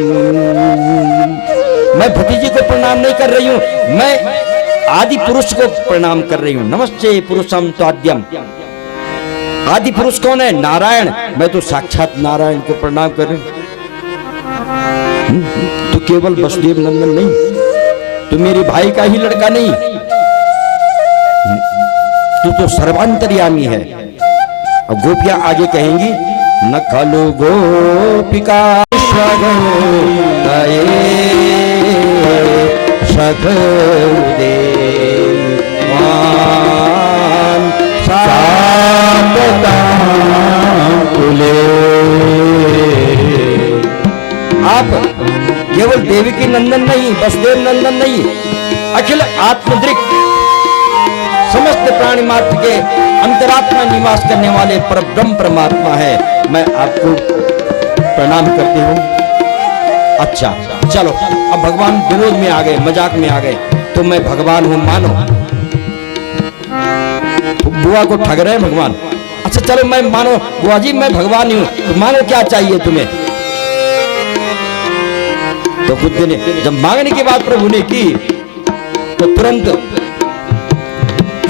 मैं भतीजी को प्रणाम नहीं कर रही हूं, मैं आदि पुरुष को प्रणाम कर रही हूं। नमस्ते पुरुषम ताद्यम। आदि पुरुष कौन है? नारायण। मैं तो साक्षात नारायण को प्रणाम कर रही हूं। तो केवल वसुदेव नंदन नहीं, तू मेरे भाई का ही लड़का नहीं, तू तो सर्वांतर्यामी है। अब गोपियां आगे कहेंगी न खलु गोपिका आप केवल देवकी नंदन नहीं, वसुदेव नंदन नहीं, अखिल आत्मदृक समस्त प्राणी मात्र के अंतरात्मा निवास करने वाले परब्रह्म परमात्मा है। मैं आपको प्रणाम करती हूँ। अच्छा चलो, अब भगवान विरोध में आ गए, मजाक में आ गए, तो मैं भगवान हूँ मानो। बुआ को ठग रहे भगवान। अच्छा चलो मैं मानो, बुआ जी मैं भगवान हूँ, तो मानो क्या चाहिए तुम्हें? तो बुद्ध ने जब मांगने की बात प्रभु ने की तो तुरंत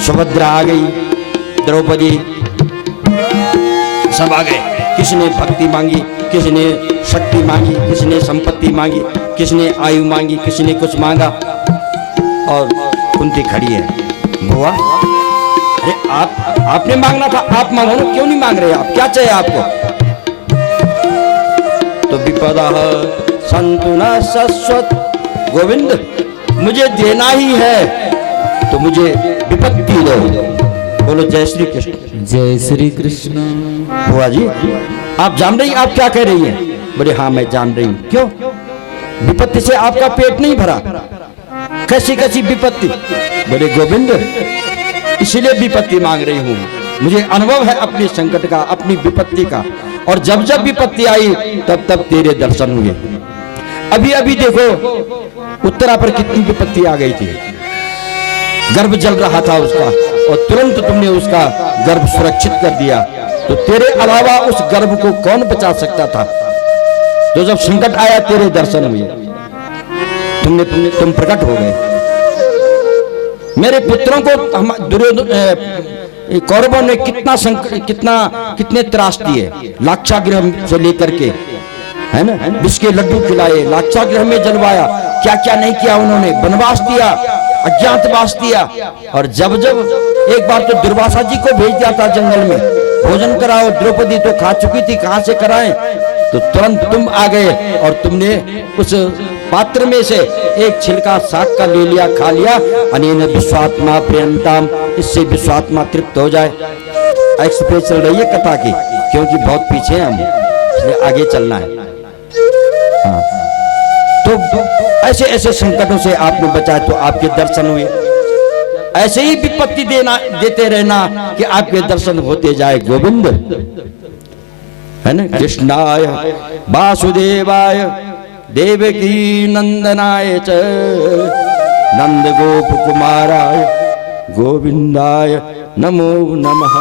सुभद्रा आ गई, द्रौपदी सब आ गए। किसी ने भक्ति मांगी, किसी ने शक्ति मांगी, किसी ने संपत्ति मांगी, किसी ने आयु मांगी, किसी ने कुछ मांगा। और कुंती खड़ी है। बुआ अरे आपने मांगना था, आप मांगो ना, क्यों नहीं मांग रहे आप? क्या चाहिए आपको? तो विपदा संतु न शाश्वत। गोविंद मुझे देना ही है तो मुझे विपत्ति दो। बोलो जय श्री कृष्ण। जय श्री कृष्ण। बुआ जी आप जान रही आप क्या कह रही हैं? बोले हाँ मैं जान रही हूँ। क्यों? विपत्ति से आपका पेट नहीं भरा? कैसी कैसी विपत्ति? बोले गोविंद इसलिए विपत्ति मांग रही हूँ, मुझे अनुभव है अपने संकट का, अपनी विपत्ति का, और जब जब विपत्ति आई तब तब तेरे दर्शन हुए। अभी अभी देखो उत्तरा पर कितनी विपत्ति आ गई थी। गर्भ जल रहा था उसका, और तुरंत तुमने उसका गर्भ सुरक्षित कर दिया। तो तेरे अलावा उस गर्भ को कौन बचा सकता था? तो जब संकट आया तेरे दर्शन हुए, तुम प्रकट हो गए। मेरे पुत्रों को हम कौरवों ने कितने त्रास दिए, लाक्षागृह से लेकर के, है ना, विष के लड्डू खिलाए, लाक्षागृह में जलवाया, क्या क्या नहीं किया उन्होंने, वनवास दिया, अज्ञातवास दिया। और जब एक बार तो दुर्वासा जी को भेज दिया था जंगल में, भोजन कराओ, द्रौपदी तो खा चुकी थी, कहां से कराएं? तो तुरंत तुम आ गए और तुमने उस पात्र में से एक छिलका साग का ले लिया, खा लिया। अनेन विश्वात्मा प्रियंताम, इससे विश्वात्मा तृप्त हो जाए। एक्सप्रेस चल रही है कथा की, क्योंकि बहुत पीछे हैं हम, इसलिए आगे चलना है। हाँ, तो ऐसे ऐसे संकटों से आपने बचाए तो आपके दर्शन हुए। ऐसे ही विपत्ति देते रहना कि आपके दर्शन होते जाए। गोविंद, है ना, कृष्णाय वासुदेवाय देवकी नंदनाय च नंद गोप कुमाराय गोविंदाय नमो नमः।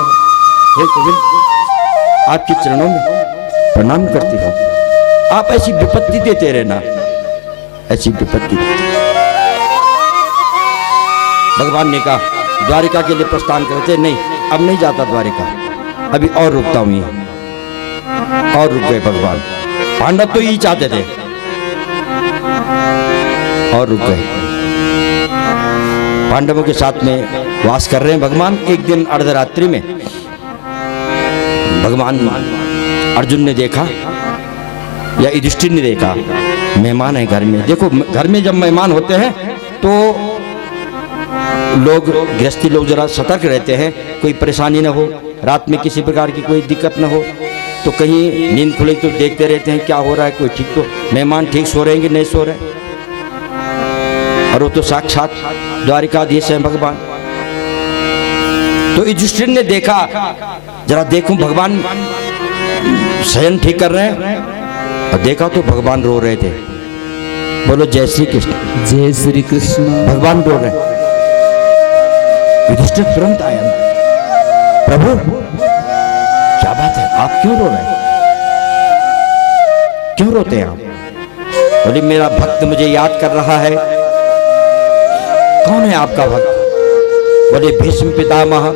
हे गोविंद, आपके चरणों में प्रणाम करती हूँ। आप ऐसी विपत्ति देते रहना, ऐसी विपत्ति। भगवान ने कहा द्वारिका के लिए प्रस्थान करते, नहीं अब नहीं जाता द्वारिका, अभी और रुकता हूं ये। और रुक गए भगवान। पांडव तो यही चाहते थे, और रुक गए। पांडवों के साथ में वास कर रहे हैं भगवान। एक दिन अर्धरात्रि में भगवान अर्जुन ने देखा या युधिष्ठिर ने देखा, मेहमान है घर में। देखो घर में जब मेहमान होते हैं तो लोग, गृहस्थी लोग जरा सतर्क रहते हैं, कोई परेशानी ना हो, रात में किसी प्रकार की कोई दिक्कत ना हो। तो कहीं नींद खुले तो देखते रहते हैं क्या हो रहा है, कोई ठीक तो मेहमान ठीक सो रहे हैं कि नहीं सो रहे। और वो तो साक्षात द्वारिकाधीश है भगवान। तो युधिष्ठिर ने देखा, जरा देखूं भगवान शयन ठीक कर रहे हैं, और देखा तो भगवान रो रहे थे। बोलो जय श्री कृष्ण। जय श्री कृष्ण। भगवान रो रहे। युधिष्ठिर तुरंत आया, प्रभु क्या बात है, आप क्यों रो रहे हैं, क्यों रोते हैं आप? बोले मेरा भक्त मुझे याद कर रहा है। कौन है आपका भक्त? बोले भीष्म पितामह।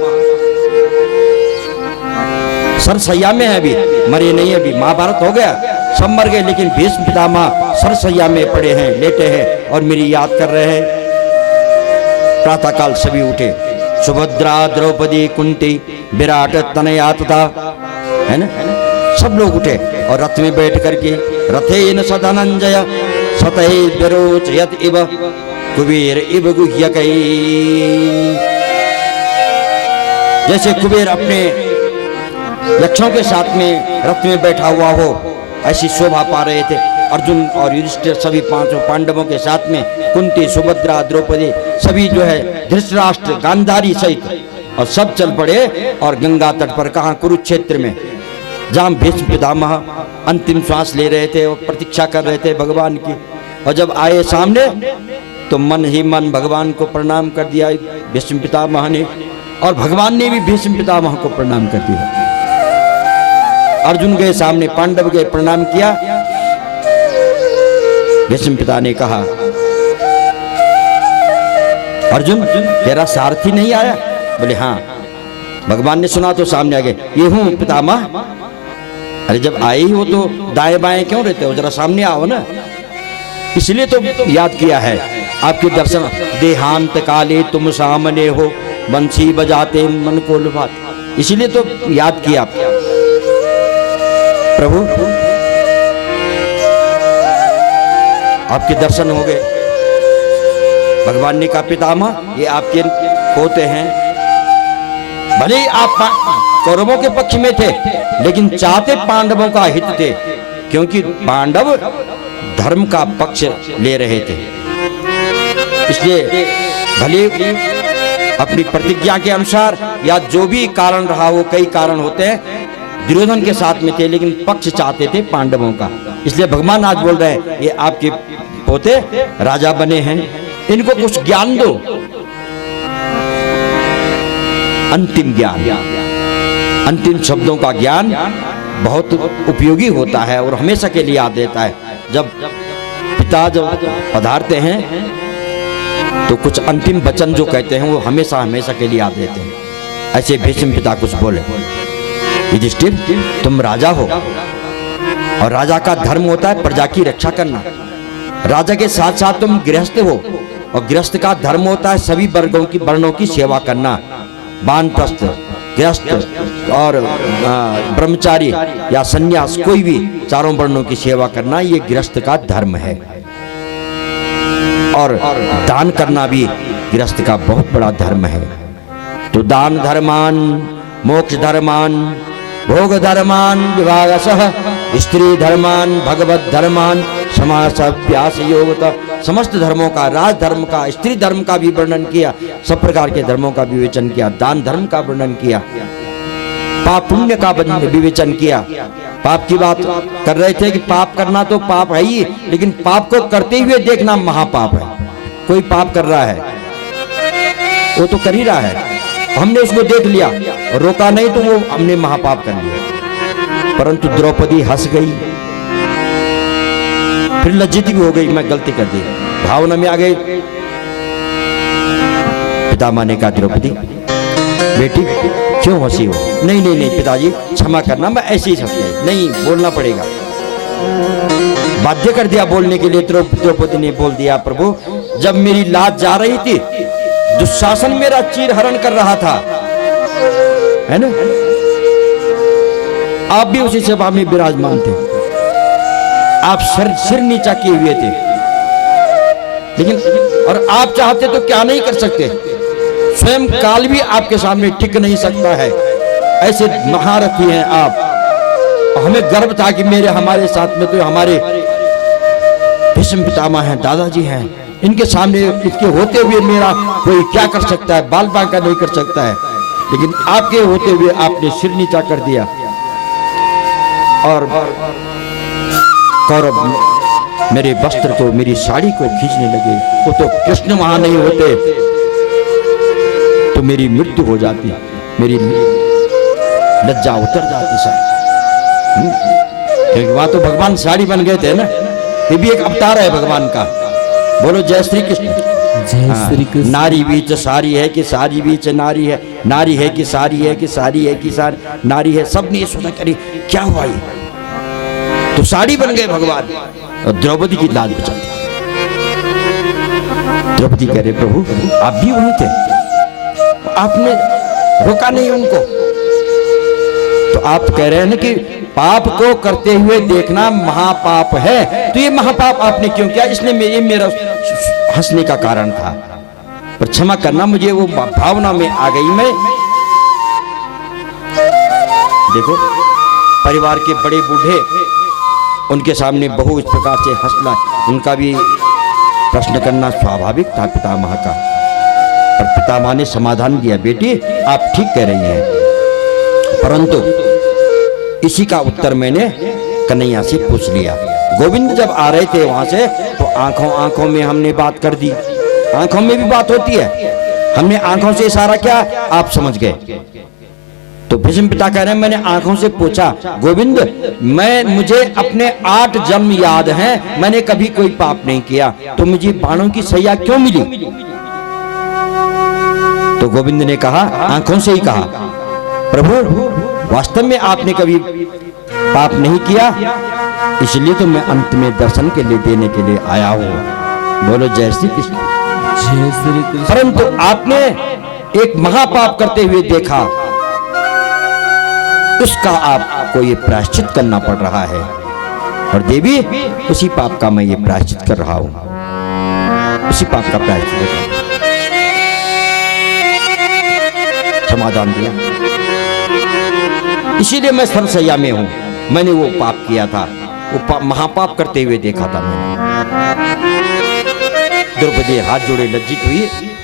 सरसैया में है, अभी मरे नहीं, अभी महाभारत हो गया, सब मर गए, लेकिन भीष्म पितामह सरसैया में पड़े हैं, लेटे हैं और मेरी याद कर रहे हैं। प्रातःकाल सभी उठे, सुभद्रा, द्रौपदी, कुंती, विराट, तनया तथा, है ना, सब लोग उठे और रथ में बैठ करके रथेन सधनंजय सतै विरोचयत इव कुबेर इव गुह्यकै। जैसे कुबेर अपने यक्षों के साथ में रथ में बैठा हुआ हो, ऐसी शोभा पा रहे थे। अर्जुन और युधिष्ठिर सभी पांचों पांडवों के साथ में, कुंती, सुभद्रा, द्रौपदी, सभी जो है धृतराष्ट्र, गांधारी सहित, और सब चल पड़े और गंगा तट पर, कहाँ, कुरुक्षेत्र में, जहाँ भीष्म पितामह अंतिम श्वास ले रहे थे और प्रतीक्षा कर रहे थे भगवान की। और जब आए सामने तो मन ही मन भगवान को प्रणाम कर दिया भीष्म पितामह ने, और भगवान ने भी भीष्म पितामह को प्रणाम कर दिया। अर्जुन गए सामने, पांडव गए, प्रणाम किया। भीष्म पिता ने कहा, अर्जुन तेरा सारथी नहीं आया? बोले हाँ। भगवान ने सुना तो सामने आ गए, ये हूं पितामह। अरे जब आए ही हो तो दाएं बाएं क्यों रहते हो, जरा सामने आओ ना। इसलिए तो याद किया है आपके दर्शन। देहांत काले तुम सामने हो, बंसी बजाते मन को लुभाते, इसलिए तो याद किया प्रभु। आपके दर्शन हो गए। भगवान ने कहा पितामह ये आपके पोते हैं। भले ही आप कौरवों के पक्ष में थे, लेकिन चाहते पांडवों का हित थे, क्योंकि पांडव धर्म का पक्ष ले रहे थे। इसलिए भले अपनी प्रतिज्ञा के अनुसार या जो भी कारण रहा हो, कई कारण होते हैं, दुर्योधन के साथ में थे, लेकिन पक्ष चाहते थे पांडवों का। इसलिए भगवान आज बोल रहे हैं ये आपके पोते राजा बने हैं, इनको कुछ ज्ञान दो। अंतिम ज्ञान, अंतिम शब्दों का ज्ञान बहुत उपयोगी होता है और हमेशा के लिए याद देता है। जब पिता जब पधारते हैं तो कुछ अंतिम वचन जो कहते हैं वो हमेशा हमेशा के लिए याद देते हैं। ऐसे भीष्म पिता कुछ बोले, युधिष्ठिर तुम राजा हो और राजा का धर्म होता है प्रजा की रक्षा करना। राजा के साथ साथ तुम गृहस्थ हो और गृहस्थ का धर्म होता है सभी वर्णों की सेवा करना। वानप्रस्थ, गृहस्थ और ब्रह्मचारी या सन्यास, कोई भी चारों वर्णों की सेवा करना ये गृहस्थ का धर्म है। और दान करना भी गृहस्थ का बहुत बड़ा धर्म है। तो दान धर्मान, मोक्ष धर्मान, भोग धर्मान विभागशः, स्त्री धर्मान, भगवत धर्मान, समासाभ्यास योगतः, समस्त धर्मों का, राज धर्म का, स्त्री धर्म का भी वर्णन किया, सब प्रकार के धर्मों का विवेचन किया, दान धर्म का वर्णन किया, पाप पुण्य का विवेचन किया। पाप की बात कर रहे थे कि पाप करना तो पाप है ही, लेकिन पाप को करते हुए देखना महापाप है। कोई पाप कर रहा है वो तो कर ही रहा है, हमने उसको देख लिया और रोका नहीं तो वो हमने महापाप कर लिया। परंतु द्रौपदी हंस गई, फिर लज्जित भी हो गई, मैं गलती कर दी, भावना में आ गई। पितामह ने कहा द्रौपदी बेटी क्यों हंसी हो? नहीं नहीं नहीं पिताजी क्षमा करना, मैं ऐसे ही हंस नहीं, बोलना पड़ेगा। बाध्य कर दिया बोलने के लिए। द्रौपदी ने बोल दिया प्रभु जब मेरी लाज जा रही थी दुशासन मेरा चीर हरण कर रहा था, है ना, आप भी उसी सभा में विराजमान थे, आप सिर नीचा किए हुए थे, लेकिन और आप चाहते तो क्या नहीं कर सकते, स्वयं काल भी आपके सामने टिक नहीं सकता है, ऐसे महारथी हैं आप। हमें गर्व था कि हमारे साथ में तो हमारे भीष्म पितामह हैं, दादाजी हैं, इनके सामने इसके होते हुए मेरा कोई क्या कर सकता है, बाल बांका नहीं कर सकता है, लेकिन आपके होते हुए आपने सिर नीचा कर दिया। और कौरव मेरे वस्त्र को, मेरी साड़ी को खींचने लगे। वो तो कृष्ण वहां नहीं होते तो मेरी मृत्यु हो जाती, मेरी लज्जा उतर जाती सर, क्योंकि वहां तो भगवान साड़ी बन गए थे ना, ये भी एक अवतार है भगवान का। बोलो जय श्री कृष्ण। जय श्री कृष्ण। नारी बीच सारी है कि सारी बीच नारी है, नारी है कि सारी है कि सारी है कि सारी नारी है, सबने ये सोचा करी क्या हुआ ये, तो साड़ी बन गए भगवान और द्रौपदी की लाज बचा दी। द्रौपदी कह रहे प्रभु आप भी वहीं थे, आपने रोका नहीं उनको। तो आप कह रहे हैं ना कि पाप को करते हुए देखना महापाप है, तो ये महापाप आपने क्यों किया? इसलिए ये मेरा हंसने का कारण था, पर क्षमा करना, मुझे वो भावना में आ गई। मैं देखो परिवार के बड़े बूढ़े, उनके सामने बहू इस प्रकार से हंसना, उनका भी प्रश्न करना स्वाभाविक था पितामह का, पर पितामह ने समाधान दिया बेटी आप ठीक कह रही हैं, परंतु इसी का उत्तर मैंने कन्हैया से पूछ लिया। गोविंद जब आ रहे थे वहां से तो आंखों आंखों में हमने बात कर दी, आंखों में भी बात होती है, हमने आंखों से इशारा किया, आप समझ गए। तो भीष्म पिता कह रहे हैं मैंने आंखों से पूछा गोविंद मुझे अपने 8 जन्म याद हैं, मैंने कभी कोई पाप नहीं किया, तो मुझे बाणों की सैया क्यों मिली? तो गोविंद ने कहा आंखों से ही कहा प्रभु वास्तव में आपने कभी पाप नहीं किया, इसलिए तो मैं अंत में दर्शन के लिए देने के लिए आया हूं। बोलो जय श्री कृष्ण। जय श्री कृष्ण। परंतु आपने एक महापाप करते हुए देखा, उसका आपको ये प्रायश्चित करना पड़ रहा है, और देवी उसी पाप का मैं ये प्रायश्चित कर रहा हूं, उसी पाप का प्रायश्चित कर, समाधान दिया। इसीलिए मैं सरसैया में हूं, मैंने वो पाप किया था, वो महापाप करते हुए देखा था मैंने। द्रौपदी हाथ जोड़े लज्जित हुई,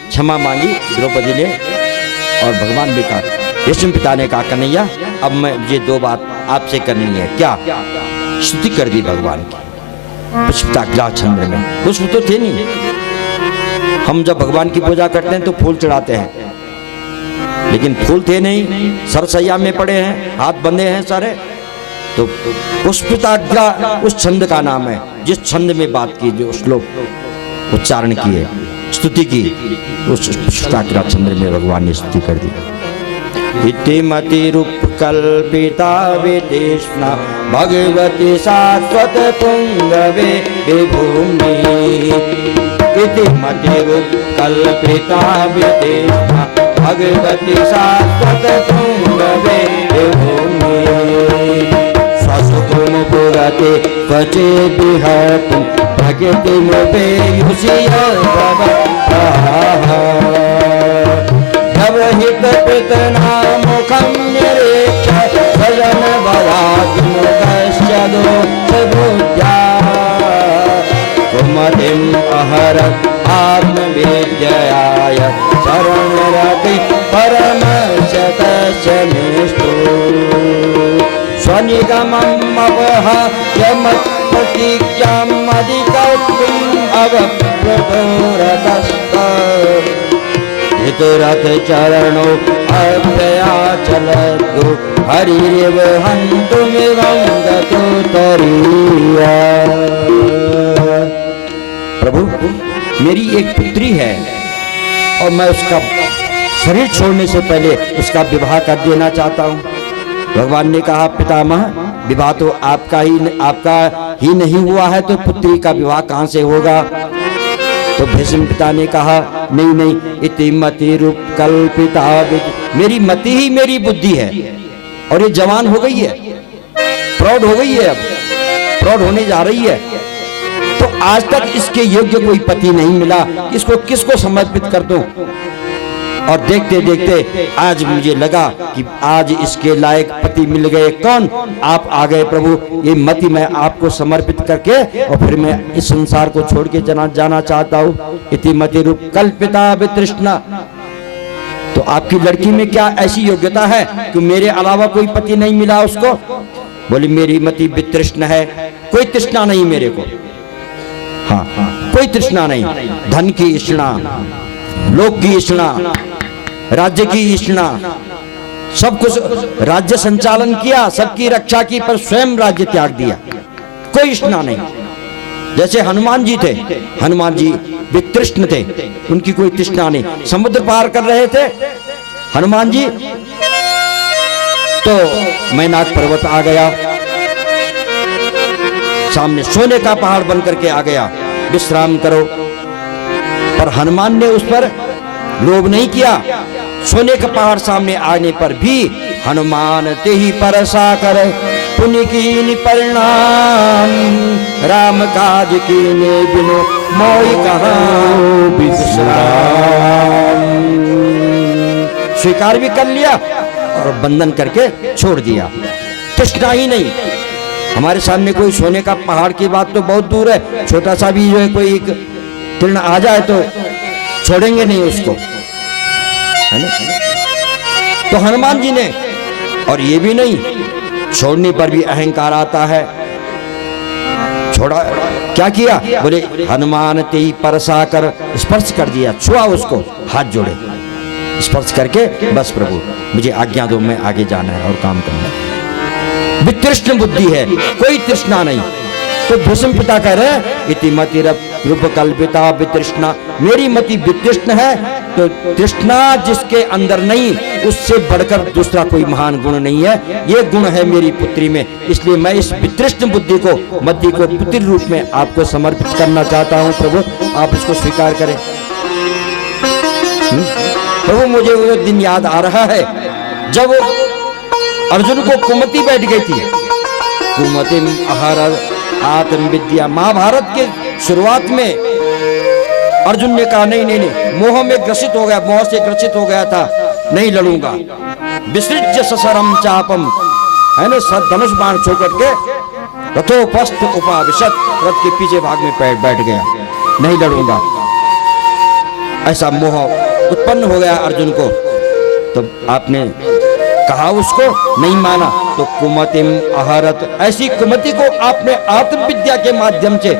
क्षमा मांगी द्रौपदी ने, और भगवान ने कहा, भीष्म पिता ने कहा कन्हैया अब मैं ये 2 बात आपसे करनी है। क्या? स्तुति कर दी भगवान की, पुष्पता चंद्र में, पुष्प तो थे नहीं, हम जब भगवान की पूजा करते हैं तो फूल चढ़ाते हैं, लेकिन फूल थे नहीं, सरसैया में पड़े हैं, हाथ बंधे हैं सारे। तो पुष्पिताग्रा उस छंद का नाम है जिस छंद में बात की, जो श्लोक उच्चारण की है, स्तुति की, उस पुष्पिताग्रा छंद में भगवान ने स्तुति कर दी। इति मति रूप कल्पिता विदेशना भगवती शाश्वत पुंगवे विभूमि। इति मति रूप कल्पिता विदेशना भगवती शाश्वत पुंगवे विभूमि। स्वसुकुम पुरते क्वचे विहतुं प्रकृतिमुपेयुषीय व्यवहित पितनामुखं निरीक्ष्य सजन बलाग्मुखस्य दोषबुद्ध्या कुमतिम् अहरत् आत्मविद्ययाय शरणरति परमशतस्य निष्ठो स्वनिगमम् अपहत्य मत्प्रतीक्षाम् अधिकर्तुम् अवप्रतोरतस्तत् हितरथ चरणो अभयाचलद्गु हरिरेव हन्तुमिवं गतो तरीया। प्रभु, मेरी एक पुत्री है और मैं उसका शरीर छोड़ने से पहले उसका विवाह कर देना चाहता हूँ। भगवान ने कहा, पितामह, विवाह तो आपका ही नहीं हुआ है, तो पुत्री का विवाह कहाँ से होगा? तो भीष्म पिता ने कहा, नहीं नहीं, इति मति रूप कल्पिता, मेरी मति ही मेरी बुद्धि है और ये जवान हो गई है, प्रौढ़ हो गई है, अब प्रौढ़ होने जा रही है। तो आज तक इसके योग्य कोई पति नहीं मिला, इसको किसको समर्पित कर दूं? और देखते देखते आज मुझे लगा कि आज इसके लायक पति मिल गए। कौन? आप आ गए प्रभु। ये मति मैं आपको समर्पित करके और फिर मैं इस संसार को छोड़ के जाना चाहता हूँ। इति मति रूप कल्पिता वितृष्णा। तो आपकी लड़की में क्या ऐसी योग्यता है कि मेरे अलावा कोई पति नहीं मिला उसको? बोली, मेरी मति वितृष्ण है, कोई तृष्णा नहीं मेरे को। हाँ, कोई तृष्णा नहीं। धन की इष्णा, लोक की इष्णा, राज्य की इष्णा, सब कुछ राज्य संचालन किया, सबकी रक्षा की, पर स्वयं राज्य त्याग दिया, कोई इष्णा नहीं। जैसे हनुमान जी थे, हनुमान जी वितृष्ण थे, उनकी कोई तृष्णा नहीं। समुद्र पार कर रहे थे हनुमान जी, तो मैनाक पर्वत आ गया सामने, सोने का पहाड़ बन करके आ गया, विश्राम करो। पर हनुमान ने उस पर लोभ नहीं किया। सोने का पहाड़ सामने आने पर भी हनुमान ते ही परसा कर पुण्य कीन परिणाम, राम काज कीने बिनु मोहि कहाँ विश्राम। स्वीकार भी कर लिया और बंधन करके छोड़ दिया। तृष्णा ही नहीं। हमारे सामने कोई सोने का पहाड़ की बात तो बहुत दूर है, छोटा सा भी जो है कोई तृण आ जाए तो छोड़ेंगे नहीं उसको, है ना? तो हनुमान जी ने, और ये भी नहीं, छोड़ने पर भी अहंकार आता है। छोड़ा, क्या किया? बोले हनुमान ते परसा कर, स्पर्श कर दिया, छुआ उसको, हाथ जोड़े, स्पर्श करके बस प्रभु मुझे आज्ञा दो, मैं आगे जाना है और काम करना है। वितृष्ण बुद्धि है, कोई तृष्णा नहीं। तो भीष्म पिता कह रहे हैं, इति मति रूप कल्पिता वितृष्णा, मेरी मति वितृष्ण है। तो तृष्णा जिसके अंदर नहीं, उससे बढ़कर दूसरा कोई महान गुण नहीं है। ये गुण है मेरी पुत्री में, इसलिए मैं इस वितृष्ण बुद्धि को, मति को पुत्री रूप में आपको समर्पित करना चाहता हूँ। प्रभु आप इसको स्वीकार करें। प्रभु मुझे वो दिन याद आ रहा है जब अर्जुन को कुमति बैठ गई थी। कुमति आहार आत्म विद्या, महाभारत के शुरुआत में अर्जुन ने कहा नहीं नहीं नहीं, मोह में ग्रसित हो गया, मोह से ग्रसित हो गया था, नहीं लड़ूंगा। विसृज्य ससरम चापम, है ना, धनुष बाण छोड़ के रथोपस्थ उपाविशत, रथ के पीछे भाग में बैठ गया, नहीं लड़ूंगा। ऐसा मोह उत्पन्न हो गया अर्जुन को। तो आपने कहा उसको, नहीं माना, तो कुमतिम अहरत, ऐसी कुमति को आपने आत्मविद्या के माध्यम से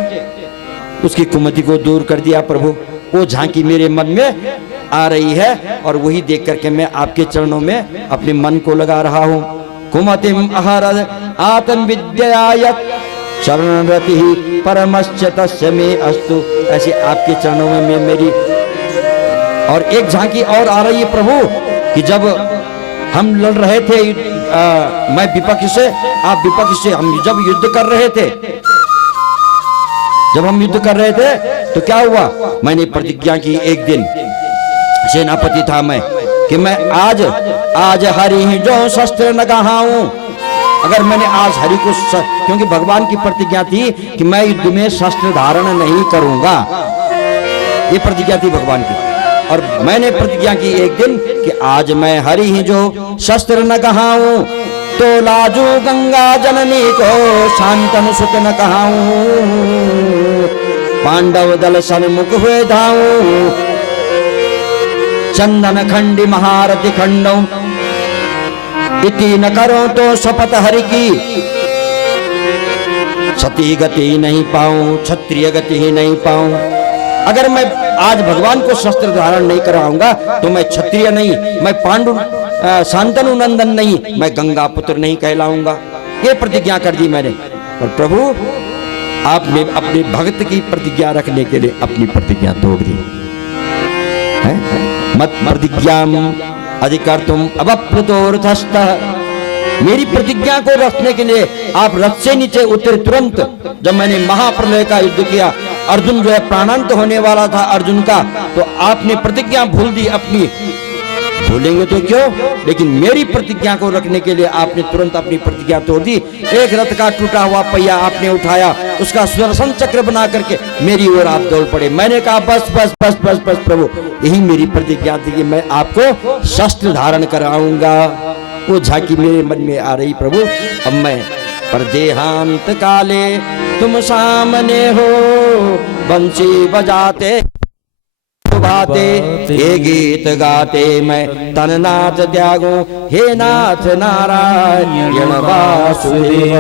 उसकी कुमति को दूर कर दिया। प्रभु वो झांकी मेरे मन में आ रही है और वही देख करके मैं आपके चरणों में अपने मन को लगा रहा हूँ। कुमतिम अहरद आत्म विद्यायत शरणरति परमश्च तस्य मे अस्तु। ऐसे आपके चरणों में मैं मेरी और एक झांकी और आ रही है प्रभु कि जब हम लड़ रहे थे मैं विपक्ष से आप विपक्ष से, हम जब युद्ध कर रहे थे, जब हम युद्ध कर रहे थे तो क्या हुआ, मैंने प्रतिज्ञा की एक दिन, सेनापति था मैं, कि मैं आज हरि जो शस्त्र न कहाऊं। अगर मैंने आज हरि को क्योंकि भगवान की प्रतिज्ञा थी कि मैं युद्ध में शस्त्र धारण नहीं करूंगा, ये प्रतिज्ञा थी भगवान की। और मैंने प्रतिज्ञा की एक दिन कि आज मैं हरि ही जो शस्त्र न कहाऊं, तो लाजू गंगा जननी को शांतनु सुत न कहाऊं। पांडव दल सन्मुख हुए धाऊं, चंदन खंडी महारथी खंडो इति न करो तो शपथ हरि की। सती गति नहीं पाऊं, क्षत्रिय गति ही नहीं पाऊं। अगर मैं आज भगवान को शस्त्र धारण नहीं कराऊंगा तो मैं क्षत्रिय नहीं, मैं पांडु शांतनु नंदन नहीं, मैं गंगा पुत्र नहीं कहलाऊंगा। ये प्रतिज्ञा कर दी मैंने। और प्रभु आपने अपने भक्त की प्रतिज्ञा रखने के लिए अपनी प्रतिज्ञा तोड़ दी है? मत प्रतिज्ञाम अधिकर्तुम अवप्लुतोर्थस्तः। मेरी प्रतिज्ञा को रखने के लिए आप रथ से नीचे उतरे तुरंत। जब मैंने महाप्रलय का युद्ध किया, अर्जुन जो है प्राणांत होने वाला था अर्जुन का, तो आपने प्रतिज्ञा भूल दी अपनी। भूलेंगे तो क्यों, लेकिन मेरी प्रतिज्ञा को रखने के लिए आपने तुरंत अपनी प्रतिज्ञा तोड़ दी। एक रथ का टूटा हुआ पहिया आपने उठाया, उसका सुदर्शन चक्र बना करके मेरी ओर आप दौड़ पड़े। मैंने कहा बस बस बस बस बस प्रभु, यही मेरी प्रतिज्ञा थी कि मैं आपको शस्त्र धारण कराऊंगा। वो झांकी मेरे मन में आ रही प्रभु। अब मैं पर देहांत काले तुम सामने हो, बंसी बजाते भाते हे गीत गाते मैं तन नाथ त्यागो, हे नाथ नारायण वासुदेव।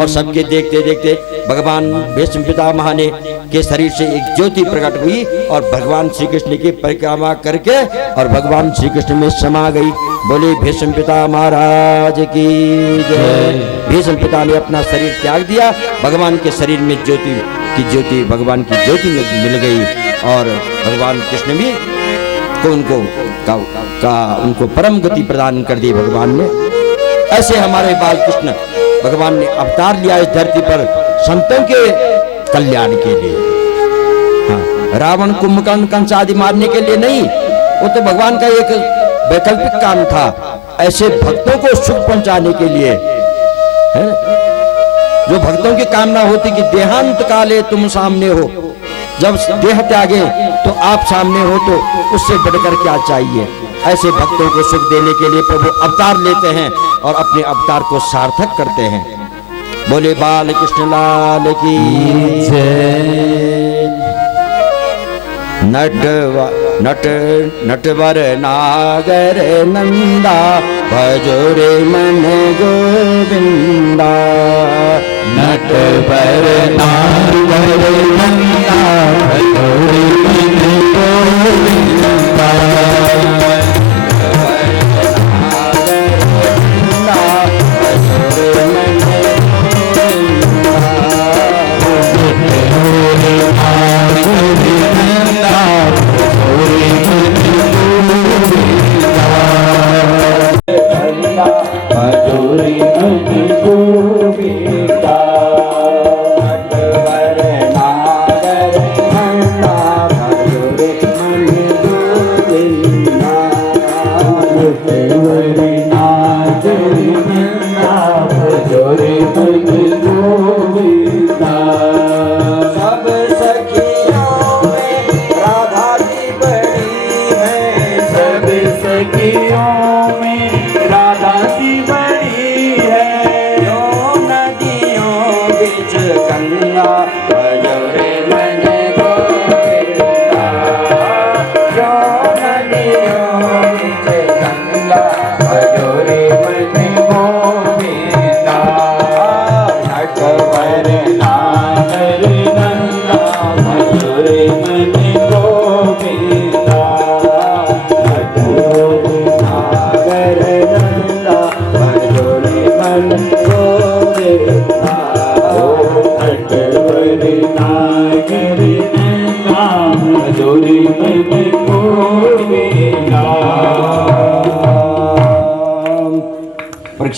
और सबके देखते देखते भगवान भीष्म पितामह ने के शरीर से एक ज्योति प्रकट हुई और भगवान श्री कृष्ण की परिक्रमा करके और भगवान श्री कृष्ण में समा गई। बोले भीष्म पिता महाराज की जय। भीष्म पिता ने अपना शरीर त्याग दिया, भगवान के शरीर में ज्योति भगवान की ज्योति मिल गई और भगवान कृष्ण भी को उनको परम गति प्रदान कर दी भगवान ने। ऐसे हमारे बाल कृष्ण भगवान ने अवतार लिया इस धरती पर संतों के कल्याण के लिए। हाँ, रावण कुंभकर्ण कंस आदि मारने के लिए नहीं, वो तो भगवान का एक वैकल्पिक काम था। ऐसे भक्तों को सुख पहुंचाने के लिए है, जो भक्तों की कामना होती कि देहांत काले तुम सामने हो, जब देह त्यागे तो आप सामने हो, तो उससे बढ़कर क्या चाहिए। ऐसे भक्तों को सुख देने के लिए प्रभु अवतार लेते हैं और अपने अवतार को सार्थक करते हैं। बोले बाल कृष्ण लाल की जय। नटवर नागर नंदा, भजोरे मन गोविंदा। नटवर नागर नंदा, भजोरे मन गोविंदा।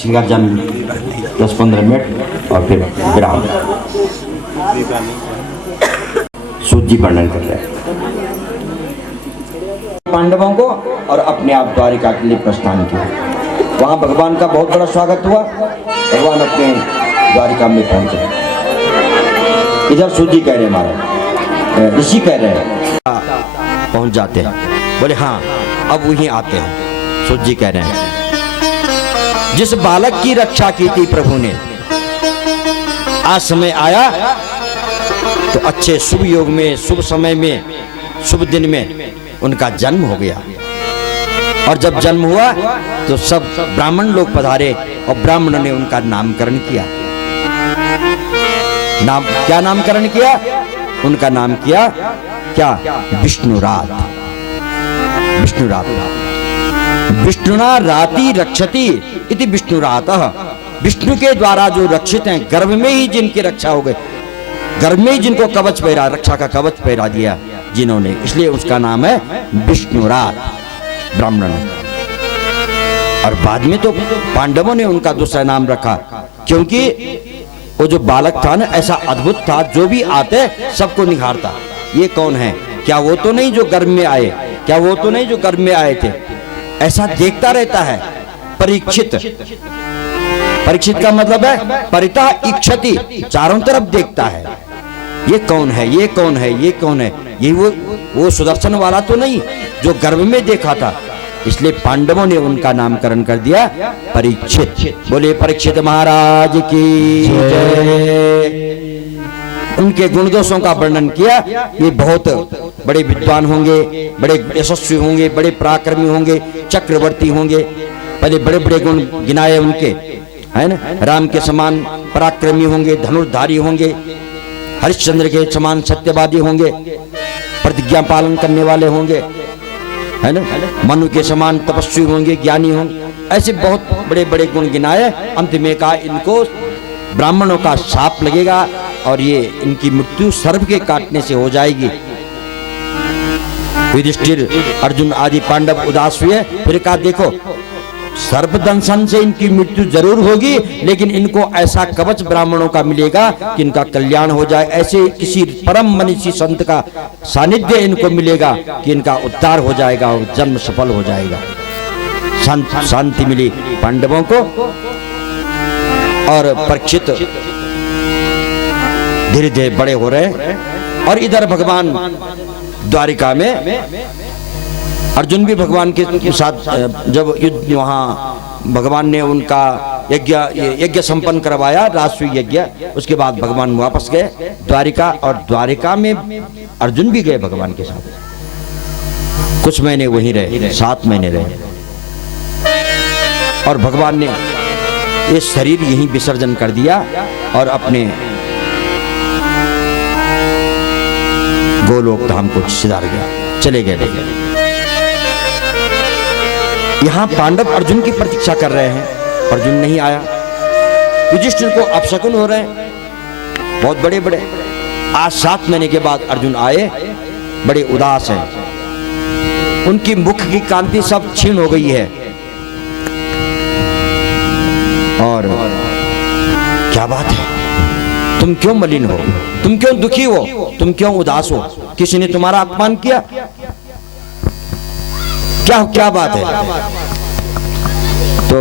परीक्षित का जन्म 10-15 मिनट और फिर विराम। सूत जी वर्णन कर रहे हैं पांडवों को और अपने आप द्वारिका के लिए प्रस्थान किया। वहां भगवान का बहुत बड़ा स्वागत हुआ। भगवान अपने द्वारिका में पहुंचे। इधर सूत जी कह रहे हैं, महाराज ऋषि कह रहे हैं पहुंच जाते हैं। बोले हाँ अब वहीं आते हैं। सूत जी कह रहे हैं जिस बालक की रक्षा की थी प्रभु ने, आज समय आया तो अच्छे शुभ योग में, शुभ समय में, शुभ दिन में उनका जन्म हो गया। और जब जन्म हुआ तो सब ब्राह्मण लोग पधारे और ब्राह्मणों ने उनका नामकरण किया। क्या नामकरण किया? उनका नाम किया क्या? विष्णुरात। विष्णुरात। विष्णुना राति रक्षति इति विष्णुरातः। विष्णु के द्वारा जो रक्षित हैं, गर्भ में ही जिनकी रक्षा हो गई, गर्भ में ही जिनको कवच पहरा, रक्षा का कवच पहरा दिया जिन्होंने, इसलिए उसका नाम है विष्णुरात ब्राह्मण। और बाद में तो पांडवों ने उनका दूसरा नाम रखा, क्योंकि वो जो बालक था ना ऐसा अद्भुत था, जो भी आते सबको निहारता। ये कौन है? क्या वो तो नहीं जो गर्भ में आए? क्या वो तो नहीं जो गर्भ में आए थे? ऐसा देखता रहता है। परीक्षित, परीक्षित का मतलब है परितः इक्षति, चारों तरफ देखता है। ये कौन है? ये कौन है? ये कौन है? ये वो सुदर्शन वाला तो नहीं जो गर्भ में देखा था। इसलिए पांडवों ने उनका नामकरण कर दिया परीक्षित। बोले परीक्षित महाराज की जय। उनके गुण दोषों का वर्णन किया। ये बहुत बड़े विद्वान होंगे, बड़े यशस्वी होंगे, बड़े पराक्रमी होंगे, चक्रवर्ती होंगे। पहले बड़े बड़े गुण गिनाए उनके, है ना। राम के समान पराक्रमी होंगे, धनुर्धारी होंगे, हरिश्चंद्र के समान सत्यवादी होंगे, प्रतिज्ञा पालन करने वाले होंगे, है ना। मनु के समान तपस्वी होंगे, ज्ञानी होंगे। ऐसे बहुत बड़े बड़े गुण गिनाए। अंत में कहा इनको ब्राह्मणों का शाप लगेगा और ये इनकी मृत्यु सर्प के काटने से हो जाएगी। युधिष्ठिर, अर्जुन आदि पांडव उदास हुए। फिर कहा देखो सर्प दंशन से इनकी मृत्यु जरूर होगी, लेकिन इनको ऐसा कवच ब्राह्मणों का मिलेगा कि इनका कल्याण हो जाए। ऐसे किसी परम मनीषी संत का सानिध्य इनको मिलेगा कि इनका उद्धार हो जाएगा और जन्म सफल हो जाएगा। शांति मिली पांडवों को। और परीक्षित धीरे धीरे बड़े हो रहे। और इधर भगवान द्वारिका में अर्जुन भी भगवान के साथ जब युद्ध, वहां भगवान ने उनका यज्ञ संपन्न करवाया, राजसूय यज्ञ। उसके बाद भगवान वापस गए द्वारिका, और द्वारिका में अर्जुन भी गए भगवान के साथ। कुछ महीने वहीं रहे, 7 महीने रहे। और भगवान ने ये शरीर यहीं विसर्जन कर दिया और अपने गोलोक धाम को सिधार गया, चले गए। यहां पांडव अर्जुन की प्रतीक्षा कर रहे हैं, अर्जुन नहीं आया। युधिष्ठिर को अपशकुन हो रहे हैं बहुत बड़े बड़े। आज 7 महीने के बाद अर्जुन आए, बड़े उदास हैं। उनकी मुख की कांति सब क्षीण हो गई है। और क्या बात है, तुम क्यों मलिन हो? तुम क्यों दुखी हो? तुम क्यों उदास हो? किसी ने तुम्हारा अपमान किया? क्या बात है? तो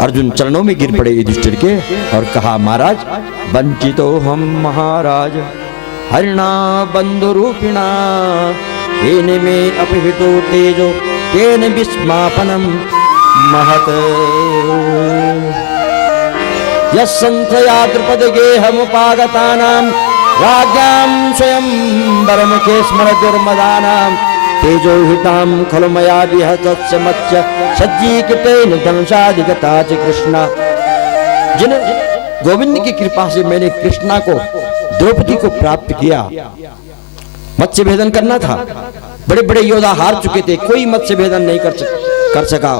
अर्जुन चरणों में गिर पड़े युधिष्ठिर के और कहा महाराज वंचितो हम महाराज हरिणा बंधु रूपिणा तेन में अपहृतो तेजो तेन विस्मापनम महत यस्संथया द्रुपद गेहमुपागतानां राज्ञां स्वयं वरमुखे स्मरदुर्मदानां तेजो हितां खलु मया विहतस्य मत्स्य सज्जीकृतेन धनुषाधिगता च कृष्णा। जिन गोविंद की कृपा से मैंने कृष्णा को, द्रौपदी को प्राप्त किया। मत्स्य भेदन करना था, बड़े बड़े योद्धा हार चुके थे, कोई मत्स्य भेदन नहीं कर सका।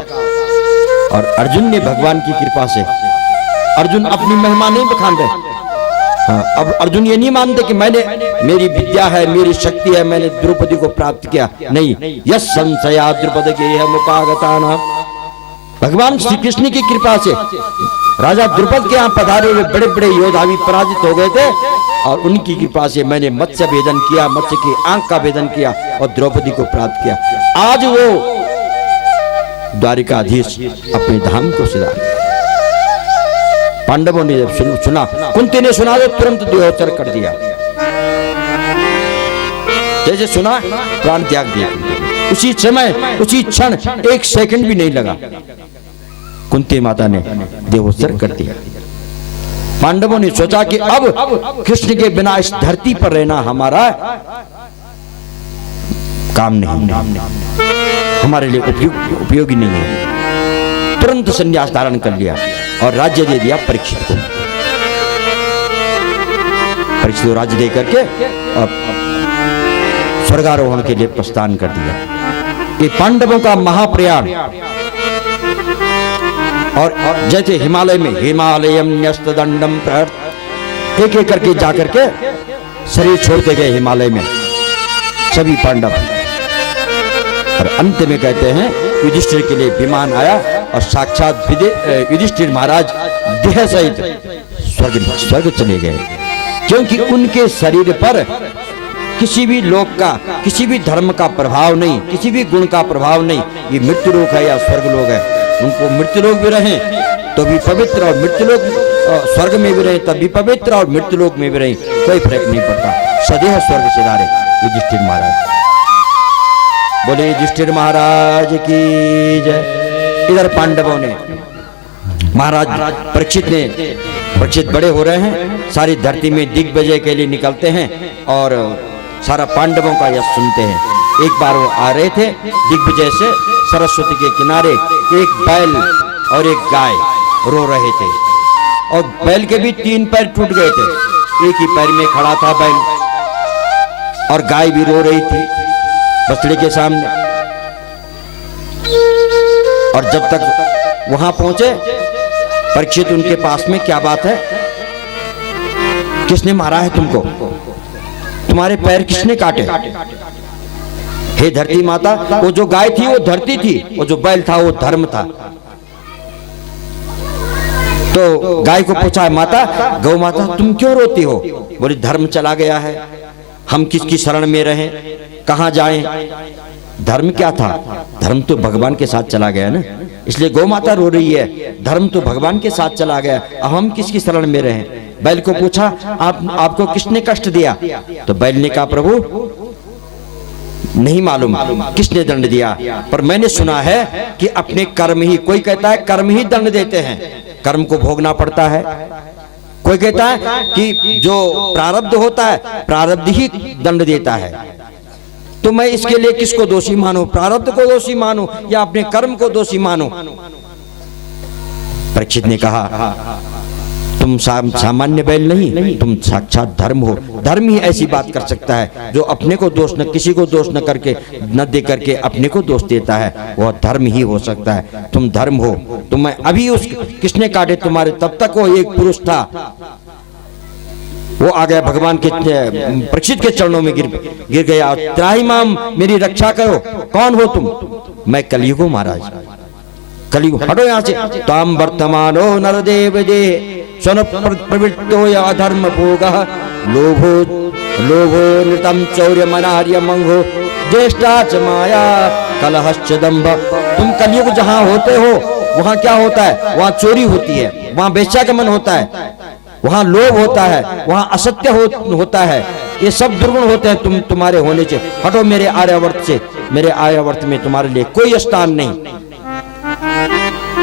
और अर्जुन ने भगवान की कृपा से, अर्जुन अपनी महिमा नहीं बखान रहे। हाँ, अब अर्जुन ये नहीं मानते कि मैंने, मेरी विद्या है, मेरी शक्ति है, मैंने द्रौपदी को प्राप्त किया। नहीं, यस संशया द्रुपद के मुपागताना भगवान श्री कृष्ण की कृपा से राजा द्रुपद के यहाँ पधारे हुए बड़े बड़े योद्धा भी पराजित हो गए थे और उनकी कृपा से मैंने मत्स्य भेदन किया, मत्स्य की आंख का भेदन किया और द्रौपदी को प्राप्त किया। आज वो द्वारिकाधीश अपने धाम को सजा। पांडवों ने जब सुना, कुंती ने सुना तो तुरंत देहोत्तर कर दिया। जैसे सुना प्राण त्याग दिया। उसी समय, उसी क्षण, एक सेकंड भी नहीं लगा, कुंती माता ने देहोत्तर कर दिया। पांडवों ने सोचा कि अब कृष्ण के बिना इस धरती पर रहना हमारा काम नहीं, हमारे लिए उपयोगी नहीं है। तुरंत संन्यास धारण कर लिया और राज्य दे दिया परीक्षित को। परीक्षित को राज्य दे करके और स्वर्गारोहण के लिए प्रस्थान कर दिया। ये पांडवों का महाप्रयाण। और जैसे हिमालय में हिमालयम न्यस्त दंडम प्रहर्त, एक एक करके जाकर के शरीर छोड़ते गए हिमालय में सभी पांडव। और अंत में कहते हैं युधिष्ठिर के लिए विमान आया और साक्षात युधिष्ठिर महाराज देह सहित स्वर्ग चले गए, क्योंकि उनके शरीर पर किसी भी लोक का, किसी भी धर्म का प्रभाव नहीं, किसी भी गुण का प्रभाव नहीं। ये मृत्यु लोक है या स्वर्ग लोक है, उनको मृत्यु लोक भी रहे तो भी पवित्र और मृत्यु लोक स्वर्ग में भी रहे तब भी पवित्र और मृत्यु लोक में भी रहे, कोई फर्क नहीं पड़ता। सदैव स्वर्ग से धारे युधिष्ठिर महाराज। बोले युधिष्ठिर महाराज की जय। इधर पांडवों ने, महाराज परीक्षित बड़े हो रहे हैं, सारी धरती में दिग्विजय के लिए निकलते हैं और सारा पांडवों का यश सुनते हैं। एक बार वो आ रहे थे दिग्विजय से, सरस्वती के किनारे एक बैल और एक गाय रो रहे थे और बैल के भी 3 पैर टूट गए थे, एक ही पैर में खड़ा था बैल और गाय भी रो रही थी बछड़े के सामने। और जब तक वहां पहुंचे परीक्षित उनके पास में, क्या बात है, किसने मारा है तुमको, तुम्हारे पैर किसने काटे? हे धरती माता, वो जो गाय थी वो धरती थी, वो जो बैल था वो धर्म था। तो गाय को पूछा, माता, गौ माता तुम क्यों रोती हो? बोली धर्म चला गया है, हम किसकी शरण में रहें, कहां जाएं? धर्म क्या था? धर्म तो भगवान के साथ चला गया ना, इसलिए गौ माता रो रही है। धर्म तो भगवान के साथ चला गया, अब हम किसकी शरण में रहें? बैल को पूछा, आपको किसने कष्ट दिया? तो बैल ने कहा, प्रभु नहीं मालूम किसने दंड दिया, पर मैंने सुना है कि अपने कर्म ही, कोई कहता है कर्म ही दंड देते हैं, कर्म को भोगना पड़ता है। कोई कहता है कि जो प्रारब्ध होता है प्रारब्ध ही दंड देता है। तो मैं इसके लिए किसको दोषी मानूं? प्रारब्ध को दोषी मानूं या अपने कर्म को दोषी मानूं? परीक्षित ने कहा, तुम सामान्य बैल नहीं, तुम साक्षात धर्म हो। धर्म ही ऐसी बात कर सकता है जो अपने को दोष न, किसी को दोष न करके, न दे करके अपने को दोष देता है, वह धर्म ही हो सकता है। तुम धर्म हो। तो मैं अभी उस किसने काटे तुम्हारे, तब तक वो एक पुरुष था, वो आ गया भगवान के परीक्षित के चरणों में गिर गया। त्राहिमाम मेरी रक्षा करो, कौन हो तुम? मैं कलयुग हूं महाराज, कलयुग, हटो यहां से। ताम वर्तमानो नरदेव दे स्वन प्रवृत्तो या अधर्म भोगः लोभो नृतम चौर्य मनार्य मंगो ज्येष्ठा च माया कलहश्च दंभ। तुम कलयुग जहां होते हो वहां क्या होता है? वहां चोरी होती है, वहां बेश्यागमन होता है, वहां लोभ होता है, वहां असत्य होता है। ये सब दुर्गुण होते हैं तुम्हारे होने से। हटो मेरे आर्यावर्त से, मेरे आर्यावर्त में तुम्हारे लिए कोई स्थान नहीं।